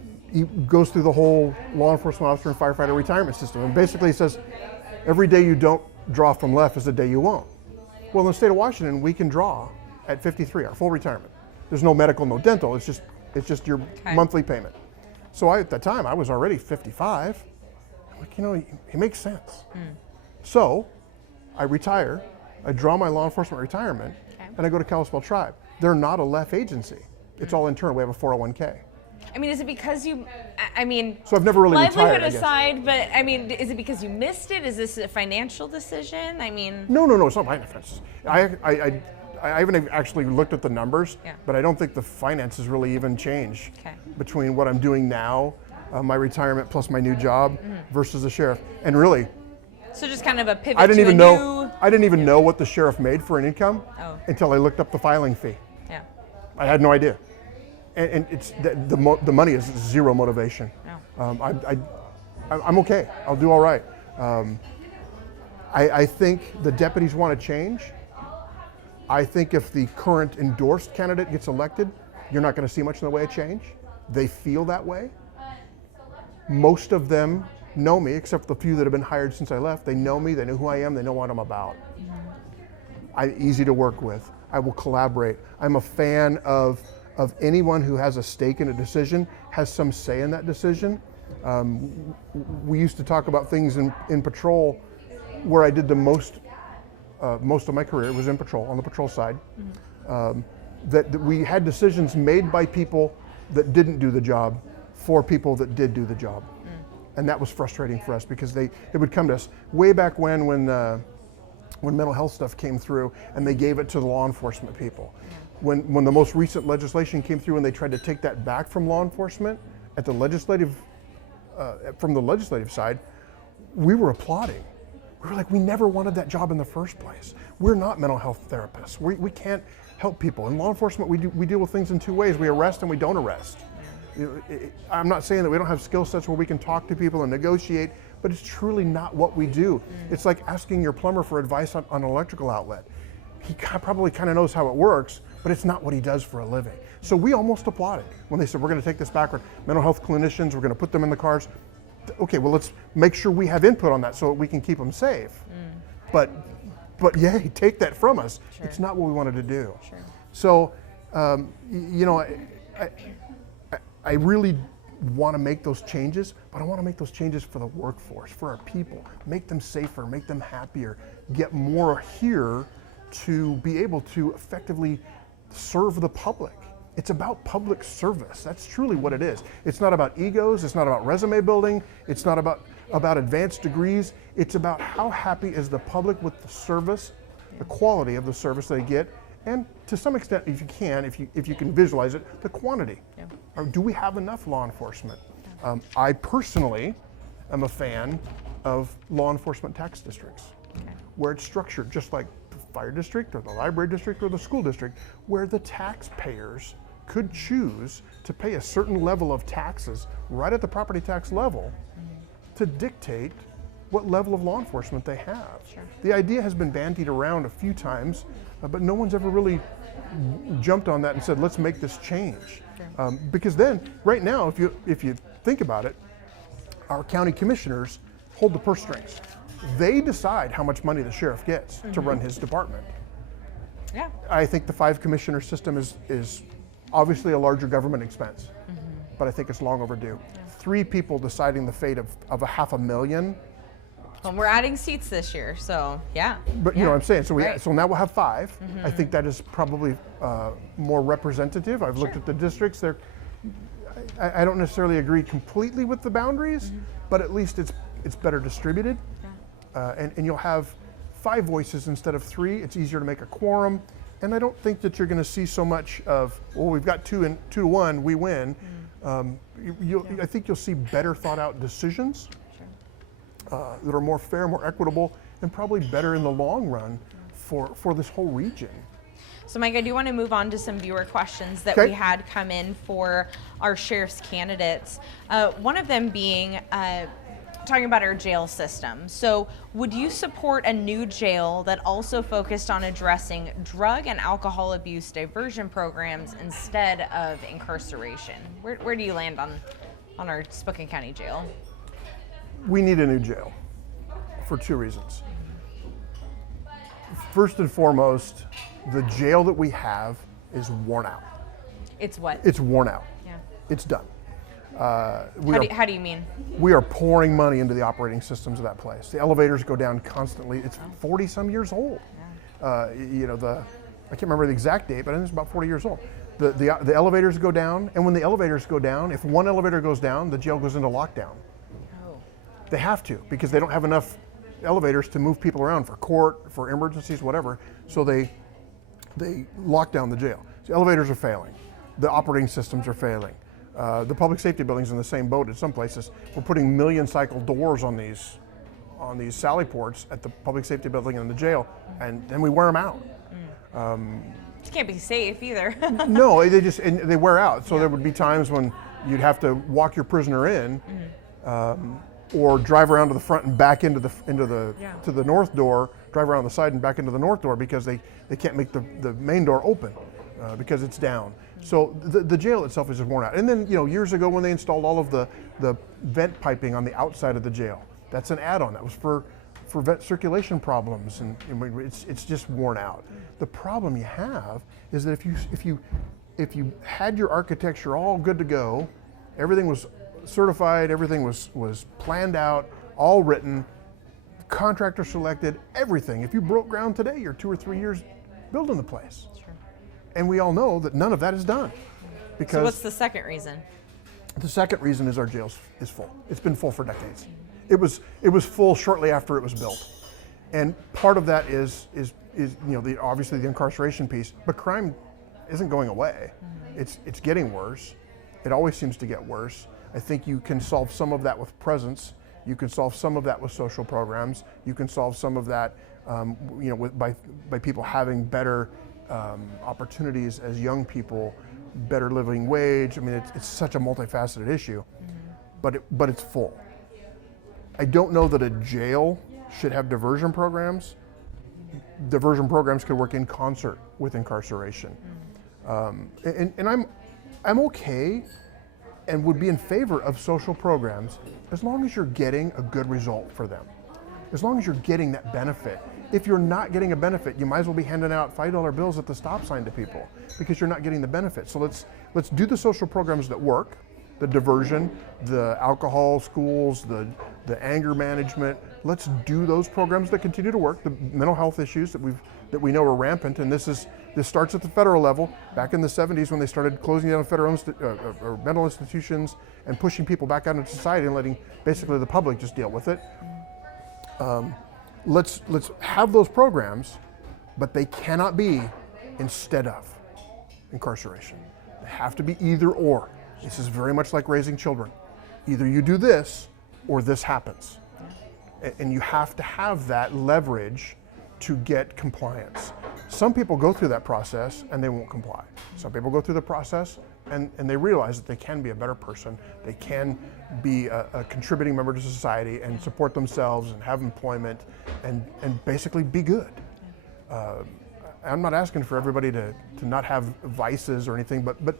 goes through the whole law enforcement officer and firefighter retirement system, and basically says, every day you don't draw from left is the day you won't. Well, in the state of Washington, we can draw at 53, our full retirement. There's no medical, no dental. It's just your monthly payment. So at the time, I was already 55. I'm like, it makes sense. So I retire, I draw my law enforcement retirement, and I go to Kalispell Tribe. They're not a left agency. It's all internal. We have a 401k. I mean, is it because so I've never really retired, livelihood I guess. aside, but I mean, is it because you missed it? Is this a financial decision? I mean. No, it's not finances. I haven't actually looked at the numbers, but I don't think the finances really even change between what I'm doing now, my retirement plus my new job versus the sheriff. And really, so just kind of a pivot. I didn't even know what the sheriff made for an income until I looked up the filing fee. Yeah. I had no idea, and it's the money is zero motivation. I'm okay. I'll do all right. I think the deputies want to change. I think if the current endorsed candidate gets elected, you're not going to see much in the way of change. They feel that way. Most of them know me, except the few that have been hired since I left. They know me, they know who I am, they know what I'm about. I'm easy to work with. I will collaborate. I'm a fan of anyone who has a stake in a decision, has some say in that decision. We used to talk about things in patrol where I did the most of my career was in patrol, on the patrol side, that we had decisions made by people that didn't do the job for people that did do the job. And that was frustrating for us because it would come to us way back when when mental health stuff came through and they gave it to the law enforcement people. When the most recent legislation came through and they tried to take that back from law enforcement at the legislative, from the legislative side, we were applauding. We were like, we never wanted that job in the first place. We're not mental health therapists. We can't help people. In law enforcement, we deal with things in two ways. We arrest and we don't arrest. I'm not saying that we don't have skill sets where we can talk to people and negotiate, but it's truly not what we do. It's like asking your plumber for advice on an electrical outlet. He probably kind of knows how it works, but it's not what he does for a living. So we almost applauded when they said, we're going to take this backward. Mental health clinicians, we're going to put them in the cars. Okay, well, let's make sure we have input on that so we can keep them safe. But yay, take that from us. Sure. It's not what we wanted to do. Sure. So, you know, I really want to make those changes, but I want to make those changes for the workforce, for our people, make them safer, make them happier, get more here to be able to effectively serve the public. It's about public service. That's truly what it is. It's not about egos. It's not about resume building. It's not about advanced degrees. It's about how happy is the public with the service, the quality of the service they get, and to some extent, if you can visualize it, the quantity. Yeah. Or do we have enough law enforcement? I personally am a fan of law enforcement tax districts, where it's structured just like the fire district or the library district or the school district, where the taxpayers could choose to pay a certain level of taxes right at the property tax level to dictate what level of law enforcement they have. Sure. The idea has been bandied around a few times, but no one's ever really jumped on that and said, let's make this change. Sure. Because then, right now, if you think about it, our county commissioners hold the purse strings. They decide how much money the sheriff gets to run his department. Yeah. I think the 5-commissioner system is obviously a larger government expense, but I think it's long overdue. Yeah. 3 people deciding the fate of $500,000. Well, we're adding seats this year, so yeah. But you know what I'm saying, so Right. so now we'll have 5. I think that is probably more representative. I've looked Sure. at the districts. I don't necessarily agree completely with the boundaries, but at least it's better distributed. Yeah. And you'll have 5 voices instead of 3. It's easier to make a quorum. And I don't think that you're going to see so much of, well, we've got 2 to 1, we win. I think you'll see better thought out decisions that are more fair, more equitable, and probably better in the long run for this whole region. So Mike, I do want to move on to some viewer questions that we had come in for our sheriff's candidates. One of them being talking about our jail system. So would you support a new jail that also focused on addressing drug and alcohol abuse diversion programs instead of incarceration? Where do you land on our Spokane County jail? We need a new jail for 2 reasons. First and foremost, the jail that we have is worn out. It's what? It's worn out. Yeah. It's done. How do you mean? We are pouring money into the operating systems of that place. The elevators go down constantly. It's 40 some years old. Yeah. I can't remember the exact date, but I think it's about 40 years old. The elevators go down, and when the elevators go down, if one elevator goes down, the jail goes into lockdown. Oh. They have to, because they don't have enough elevators to move people around for court, for emergencies, whatever. So they lock down the jail. So elevators are failing. The operating systems are failing. The public safety building's in the same boat in some places. We're putting million cycle doors on these sally ports at the public safety building and the jail, and then we wear them out. It can't be safe either. No, they wear out. So there would be times when you'd have to walk your prisoner in, or drive around to the front and back into to the north door, drive around the side and back into the north door because they can't make the main door open because it's down. So the jail itself is just worn out. And then years ago when they installed all of the vent piping on the outside of the jail, that's an add-on. That was for vent circulation problems, and it's just worn out. The problem you have is that if you had your architecture all good to go, everything was certified, everything was planned out, all written, contractor selected, everything. If you broke ground today, you're 2 or 3 years building the place. Sure. And we all know that none of that is done. Because so what's the second reason? The second reason is our jail is full. It's been full for decades. It was full shortly after it was built. And part of that is obviously the incarceration piece, but crime isn't going away. It's getting worse. It always seems to get worse. I think you can solve some of that with presence. You can solve some of that with social programs. You can solve some of that, by people having better opportunities as young people, better living wage. I mean, it's such a multifaceted issue, but it's full. I don't know that a jail should have diversion programs. Diversion programs could work in concert with incarceration, and I'm okay and would be in favor of social programs as long as you're getting a good result for them, as long as you're getting that benefit. If you're not getting a benefit, you might as well be handing out $5 bills at the stop sign to people because you're not getting the benefit. So let's do the social programs that work, the diversion, the alcohol schools, the anger management. Let's do those programs that continue to work, the mental health issues that we know are rampant, and this starts at the federal level. Back in the 70s when they started closing down federal or mental institutions and pushing people back out into society and letting basically the public just deal with it. Let's have those programs, but they cannot be instead of incarceration. They have to be either or. This is very much like raising children. Either you do this or this happens. And you have to have that leverage to get compliance. Some people go through that process and they won't comply. Some people go through the process and they realize that they can be a better person. They can be a contributing member to society and support themselves and have employment and basically be good. I'm not asking for everybody to not have vices or anything, but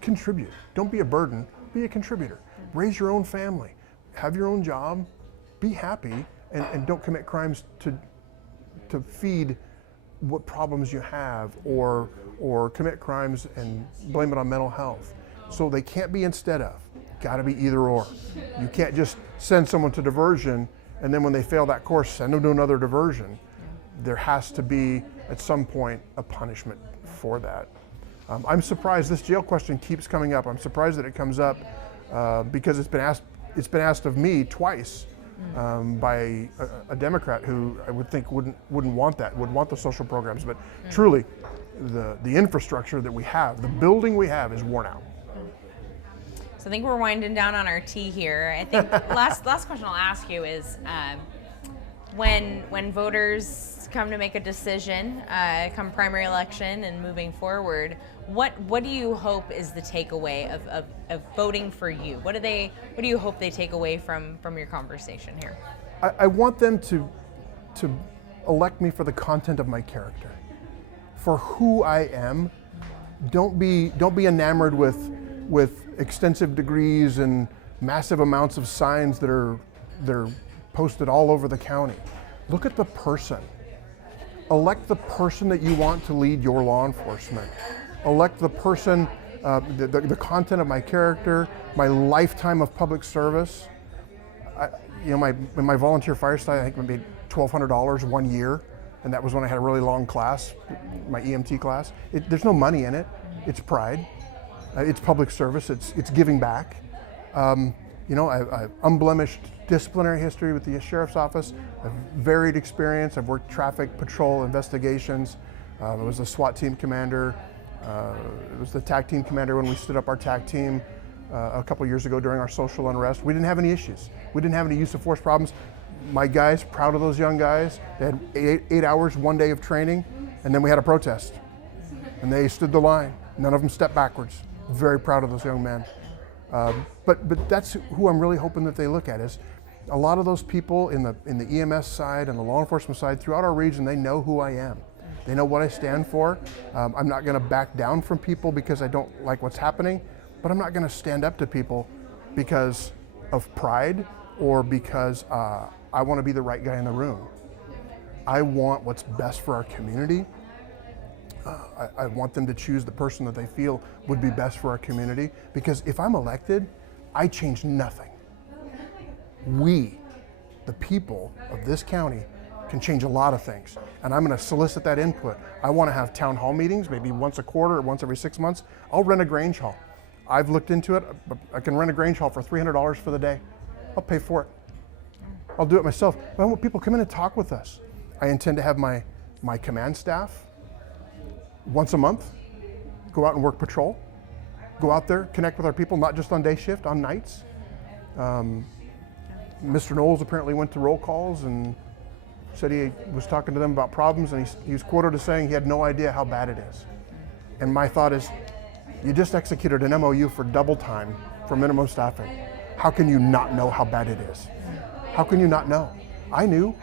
contribute. Don't be a burden, be a contributor. Raise your own family, have your own job, be happy, and don't commit crimes to feed what problems you have or commit crimes and blame it on mental health. So they can't be instead of. Got to be either or. You can't just send someone to diversion and then when they fail that course, send them to another diversion. There has to be, at some point, a punishment for that. I'm surprised this jail question keeps coming up. I'm surprised that it comes up because it's been asked of me twice by a Democrat who I would think wouldn't want that, would want the social programs. But truly, the infrastructure that we have, the building we have, is worn out. So I think we're winding down on our tea here. I think last question I'll ask you is when voters come to make a decision, come primary election and moving forward, what do you hope is the takeaway of voting for you? What do you hope they take away from your conversation here? I want them to elect me for the content of my character, for who I am. Don't be enamored with extensive degrees and massive amounts of signs that are posted all over the county. Look at the person. Elect the person that you want to lead your law enforcement. Elect the person, the content of my character, my lifetime of public service. In my volunteer fire site, I think I made $1,200 one year, and that was when I had a really long class, my EMT class. There's no money in it. It's pride. It's public service. It's giving back. I've unblemished disciplinary history with the Sheriff's Office. I've varied experience. I've worked traffic patrol investigations. I was a SWAT team commander. I was the TAC team commander when we stood up our TAC team a couple years ago during our social unrest. We didn't have any issues. We didn't have any use of force problems. My guys, proud of those young guys. They had 8 hours, 1 day of training, and then we had a protest. And they stood the line. None of them stepped backwards. Very proud of those young men. But that's who I'm really hoping that they look at, is a lot of those people in the EMS side and the law enforcement side throughout our region. They know who I am. They know what I stand for. I'm not going to back down from people because I don't like what's happening, but I'm not going to stand up to people because of pride or because I want to be the right guy in the room. I want what's best for our community. I want them to choose the person that they feel would be best for our community, because if I'm elected, I change nothing. We, the people of this county, can change a lot of things, and I'm going to solicit that input. I want to have town hall meetings, maybe once a quarter or once every 6 months. I'll rent a Grange Hall. I've looked into it. I can rent a Grange Hall for $300 for the day. I'll pay for it. I'll do it myself. But I want people to come in and talk with us. I intend to have my command staff once a month go out and work patrol, go out there, connect with our people, not just on day shift, on nights. Mr. Knowles apparently went to roll calls and said he was talking to them about problems, and he was quoted as saying he had no idea how bad it is. And my thought is, you just executed an MOU for double time for minimum staffing. How can you not know how bad it is? How can you not know? I knew,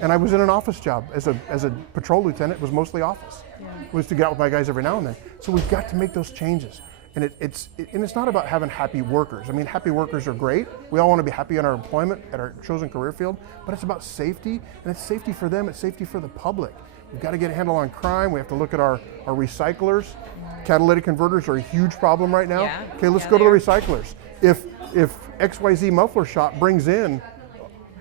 and I was in an office job as a patrol lieutenant. It was mostly office. It was to get out with my guys every now and then. So we've got to make those changes. And it's not about having happy workers. I mean, happy workers are great. We all want to be happy in our employment, at our chosen career field, but it's about safety, and it's safety for them, it's safety for the public. We've got to get a handle on crime. We have to look at our recyclers. Catalytic converters are a huge problem right now. Yeah. Okay, let's go to the recyclers. If XYZ Muffler Shop brings in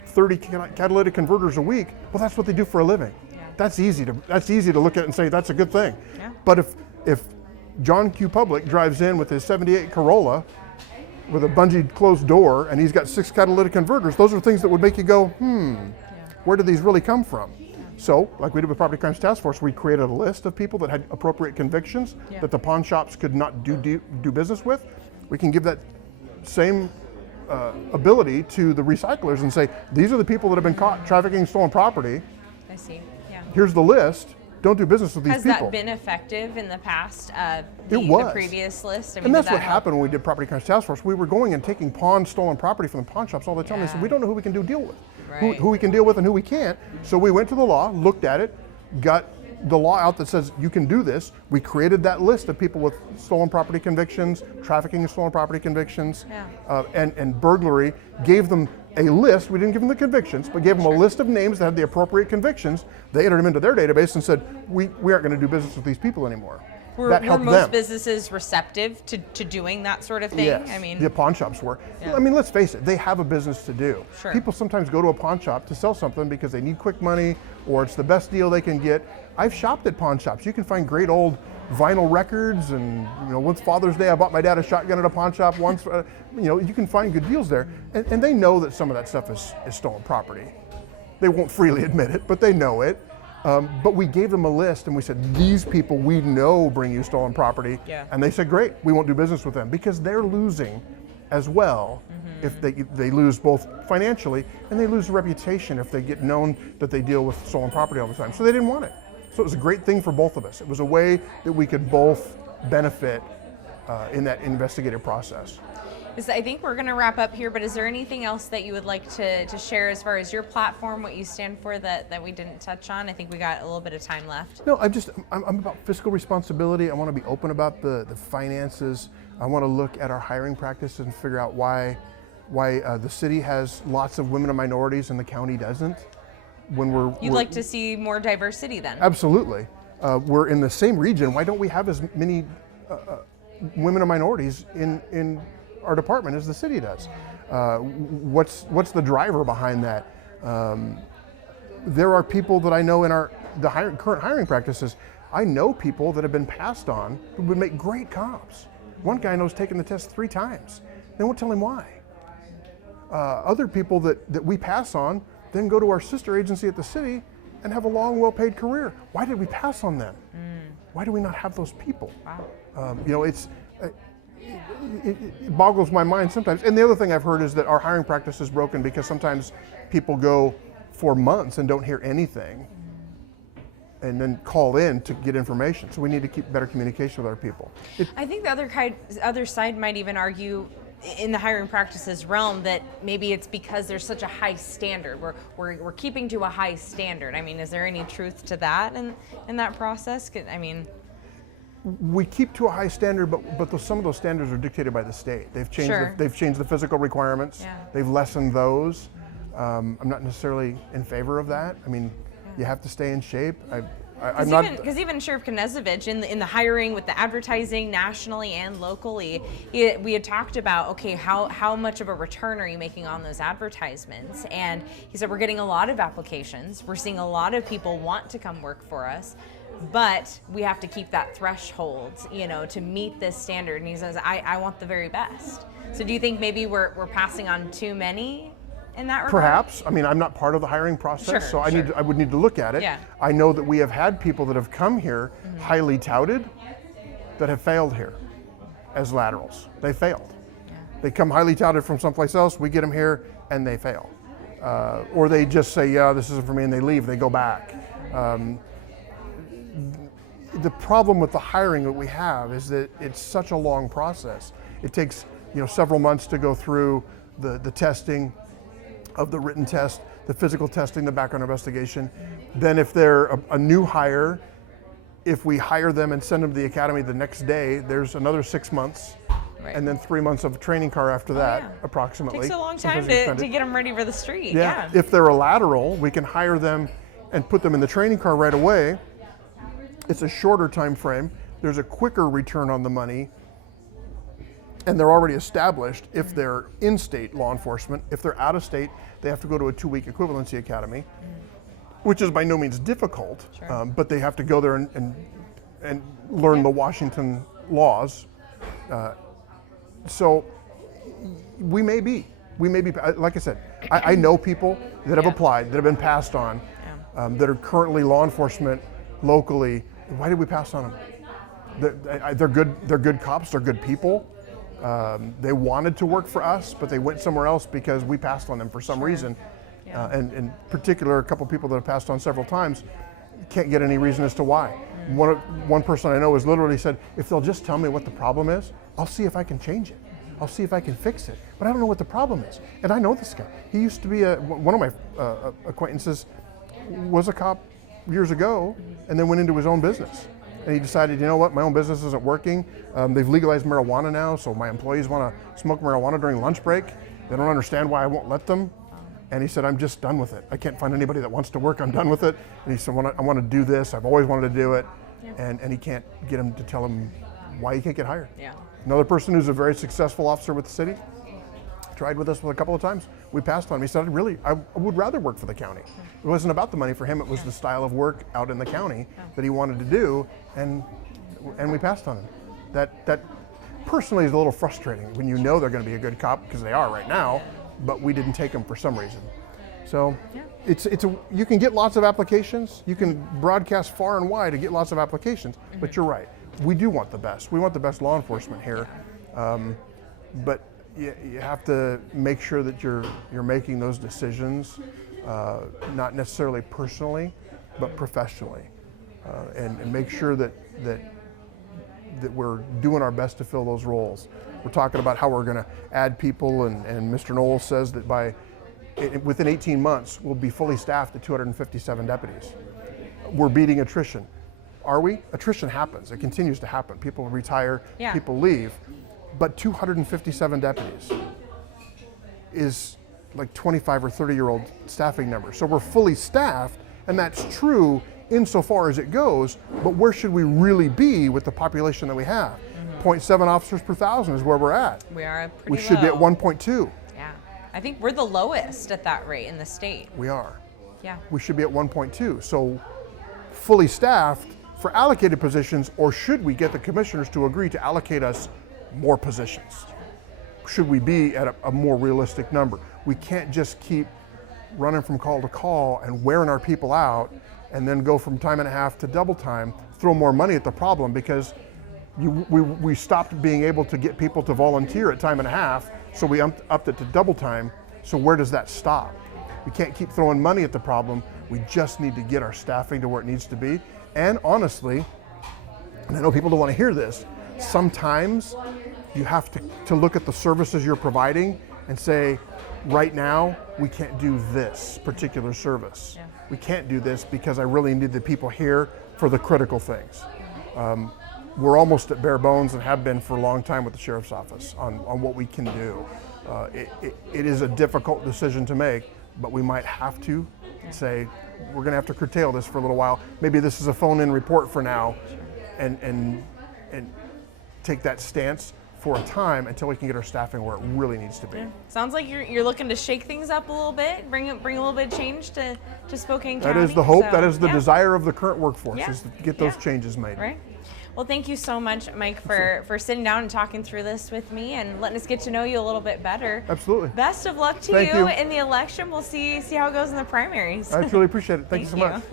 30 catalytic converters a week, well, that's what they do for a living. Yeah. That's easy to look at and say that's a good thing. Yeah. But if John Q. Public drives in with his 78 Corolla with a bungee closed door and he's got 6 catalytic converters, those are things that would make you go, where did these really come from? So, like we did with Property Crimes Task Force, we created a list of people that had appropriate convictions that the pawn shops could not do business with. We can give that same ability to the recyclers and say, these are the people that have been caught trafficking stolen property. I see, yeah. Here's the list. Don't do business with these people. Has that been effective in the past, the previous list? I mean, and that's what happened when we did Property Crimes Task Force. We were going and taking stolen property from the pawn shops all the time. They said, we don't know who we can deal with. Right. Who we can deal with and who we can't. So we went to the law, looked at it, got the law out that says you can do this. We created that list of people with stolen property convictions, trafficking and stolen property convictions, and burglary, gave them a list. We didn't give them the convictions, but gave them a list of names that had the appropriate convictions. They entered them into their database and said, we aren't going to do business with these people anymore. Were most businesses receptive to doing that sort of thing? Yes, I mean, the pawn shops were. Yeah. I mean, let's face it, they have a business to do. Sure. People sometimes go to a pawn shop to sell something because they need quick money or it's the best deal they can get. I've shopped at pawn shops. You can find great old vinyl records, and once Father's Day I bought my dad a shotgun at a pawn shop once. You can find good deals there, and they know that some of that stuff is stolen property. They won't freely admit it, but they know it. But we gave them a list and we said, these people we know bring you stolen property. Yeah. And they said, great, we won't do business with them, because they're losing as well if they lose both financially and they lose reputation if they get known that they deal with stolen property all the time. So they didn't want it. So it was a great thing for both of us. It was a way that we could both benefit in that investigative process. I think we're going to wrap up here, but is there anything else that you would like to share as far as your platform, what you stand for, that we didn't touch on? I think we got a little bit of time left. No, I'm about fiscal responsibility. I want to be open about the finances. I want to look at our hiring practices and figure out why the city has lots of women and minorities and the county doesn't. You'd like to see more diversity then? Absolutely. We're in the same region. Why don't we have as many women and minorities in our department as the city does? What's the driver behind that? There are people that I know in current hiring practices. I know people that have been passed on who would make great cops. One guy I know has taken the test 3 times. They won't tell him why. Other people that we pass on then go to our sister agency at the city and have a long, well-paid career. Why did we pass on them? Why do we not have those people? Wow. It boggles my mind sometimes. And the other thing I've heard is that our hiring practice is broken because sometimes people go for months and don't hear anything and then call in to get information. So we need to keep better communication with our people. I think the other side might even argue in the hiring practices realm that maybe it's because there's such a high standard. We're keeping to a high standard. I mean, is there any truth to that in that process? I mean, we keep to a high standard, but some of those standards are dictated by the state. They've changed. They've changed the physical requirements. Yeah. They've lessened those. I'm not necessarily in favor of that. I mean, you have to stay in shape. Because even Sheriff Knezovich in the hiring with the advertising nationally and locally, we had talked about, okay, how much of a return are you making on those advertisements? And he said, we're getting a lot of applications. We're seeing a lot of people want to come work for us, but we have to keep that threshold, to meet this standard. And he says, I want the very best. So do you think maybe we're passing on too many in that regard? Perhaps. I mean, I'm not part of the hiring process, so I would need to look at it. Yeah. I know that we have had people that have come here highly touted that have failed here as laterals. They failed. Yeah. They come highly touted from someplace else, we get them here and they fail. Or they just say, yeah, this isn't for me, and they leave, they go back. The problem with the hiring that we have is that it's such a long process. It takes several months to go through the testing of the written test, the physical testing, the background investigation. Then if they're a new hire, if we hire them and send them to the academy the next day, there's another 6 months. Right. And then 3 months of a training car after that, approximately. It takes a long time to get them ready for the street. Yeah. If they're a lateral, we can hire them and put them in the training car right away. It's a shorter time frame. There's a quicker return on the money, and they're already established if they're in-state law enforcement. If they're out of state, they have to go to a 2-week equivalency academy, which is by no means difficult, but they have to go there and learn the Washington laws. So we may be, like I said, I know people that have applied, that have been passed on, that are currently law enforcement locally. Why did we pass on them? They're good cops, they're good people. They wanted to work for us, but they went somewhere else because we passed on them for some reason. And in particular, a couple people that have passed on several times can't get any reason as to why. One person I know has literally said, if they'll just tell me what the problem is, I'll see if I can change it. I'll see if I can fix it. But I don't know what the problem is. And I know this guy. He used to be one of my acquaintances was a cop years ago and then went into his own business. And he decided, you know what, my own business isn't working. They've legalized marijuana now, so my employees want to smoke marijuana during lunch break. They don't understand why I won't let them. And he said, I'm just done with it. I can't find anybody that wants to work. I'm done with it. And he said, I want to do this. I've always wanted to do it. And he can't get him to tell him why he can't get hired. Another person who's a very successful officer with the city tried with us a couple of times. We passed on him. He said, I would rather work for the county. It wasn't about the money for him. It was the style of work out in the county that he wanted to do. And we passed on him. That personally is a little frustrating when you know they're going to be a good cop, because they are right now, but we didn't take them for some reason. So you can get lots of applications. You can broadcast far and wide to get lots of applications, but you're right. We do want the best. We want the best law enforcement here. But you have to make sure that you're making those decisions, not necessarily personally, but professionally, and make sure that we're doing our best to fill those roles. We're talking about how we're going to add people, and Mr. Knowles says that within 18 months we'll be fully staffed at 257 deputies. We're beating attrition. Are we? Attrition happens. It continues to happen. People retire, people leave. But 257 deputies is like 25 or 30-year-old staffing number. So we're fully staffed, and that's true insofar as it goes, but where should we really be with the population that we have? 0.7 officers per thousand is where we're at. We are pretty We should be at low. 1.2. Yeah, I think we're the lowest at that rate in the state. We are. Yeah. We should be at 1.2. So fully staffed for allocated positions, or should we get the commissioners to agree to allocate us more positions? Should we be at a more realistic number? We can't just keep running from call to call and wearing our people out and then go from time and a half to double time, throw more money at the problem, because we stopped being able to get people to volunteer at time and a half, so we upped it to double time. So where does that stop? We can't keep throwing money at the problem. We just need to get our staffing to where it needs to be. And honestly, and I know people don't want to hear this, sometimes you have to look at the services you're providing and say, right now, we can't do this particular service. We can't do this because I really need the people here for the critical things. We're almost at bare bones and have been for a long time with the Sheriff's Office on what we can do. It is a difficult decision to make, but we might have to say, we're going to have to curtail this for a little while. Maybe this is a phone-in report for now, and take that stance for a time until we can get our staffing where it really needs to be. Sounds like you're looking to shake things up a little bit, bring a little bit of change to Spokane County. That is the hope. That is the desire of the current workforce, is to get those changes made. Right. Well, thank you so much, Mike, for sitting down and talking through this with me and letting us get to know you a little bit better. Absolutely. Best of luck to Thank you in the election. We'll see how it goes in the primaries. I truly appreciate it. Thank you so much.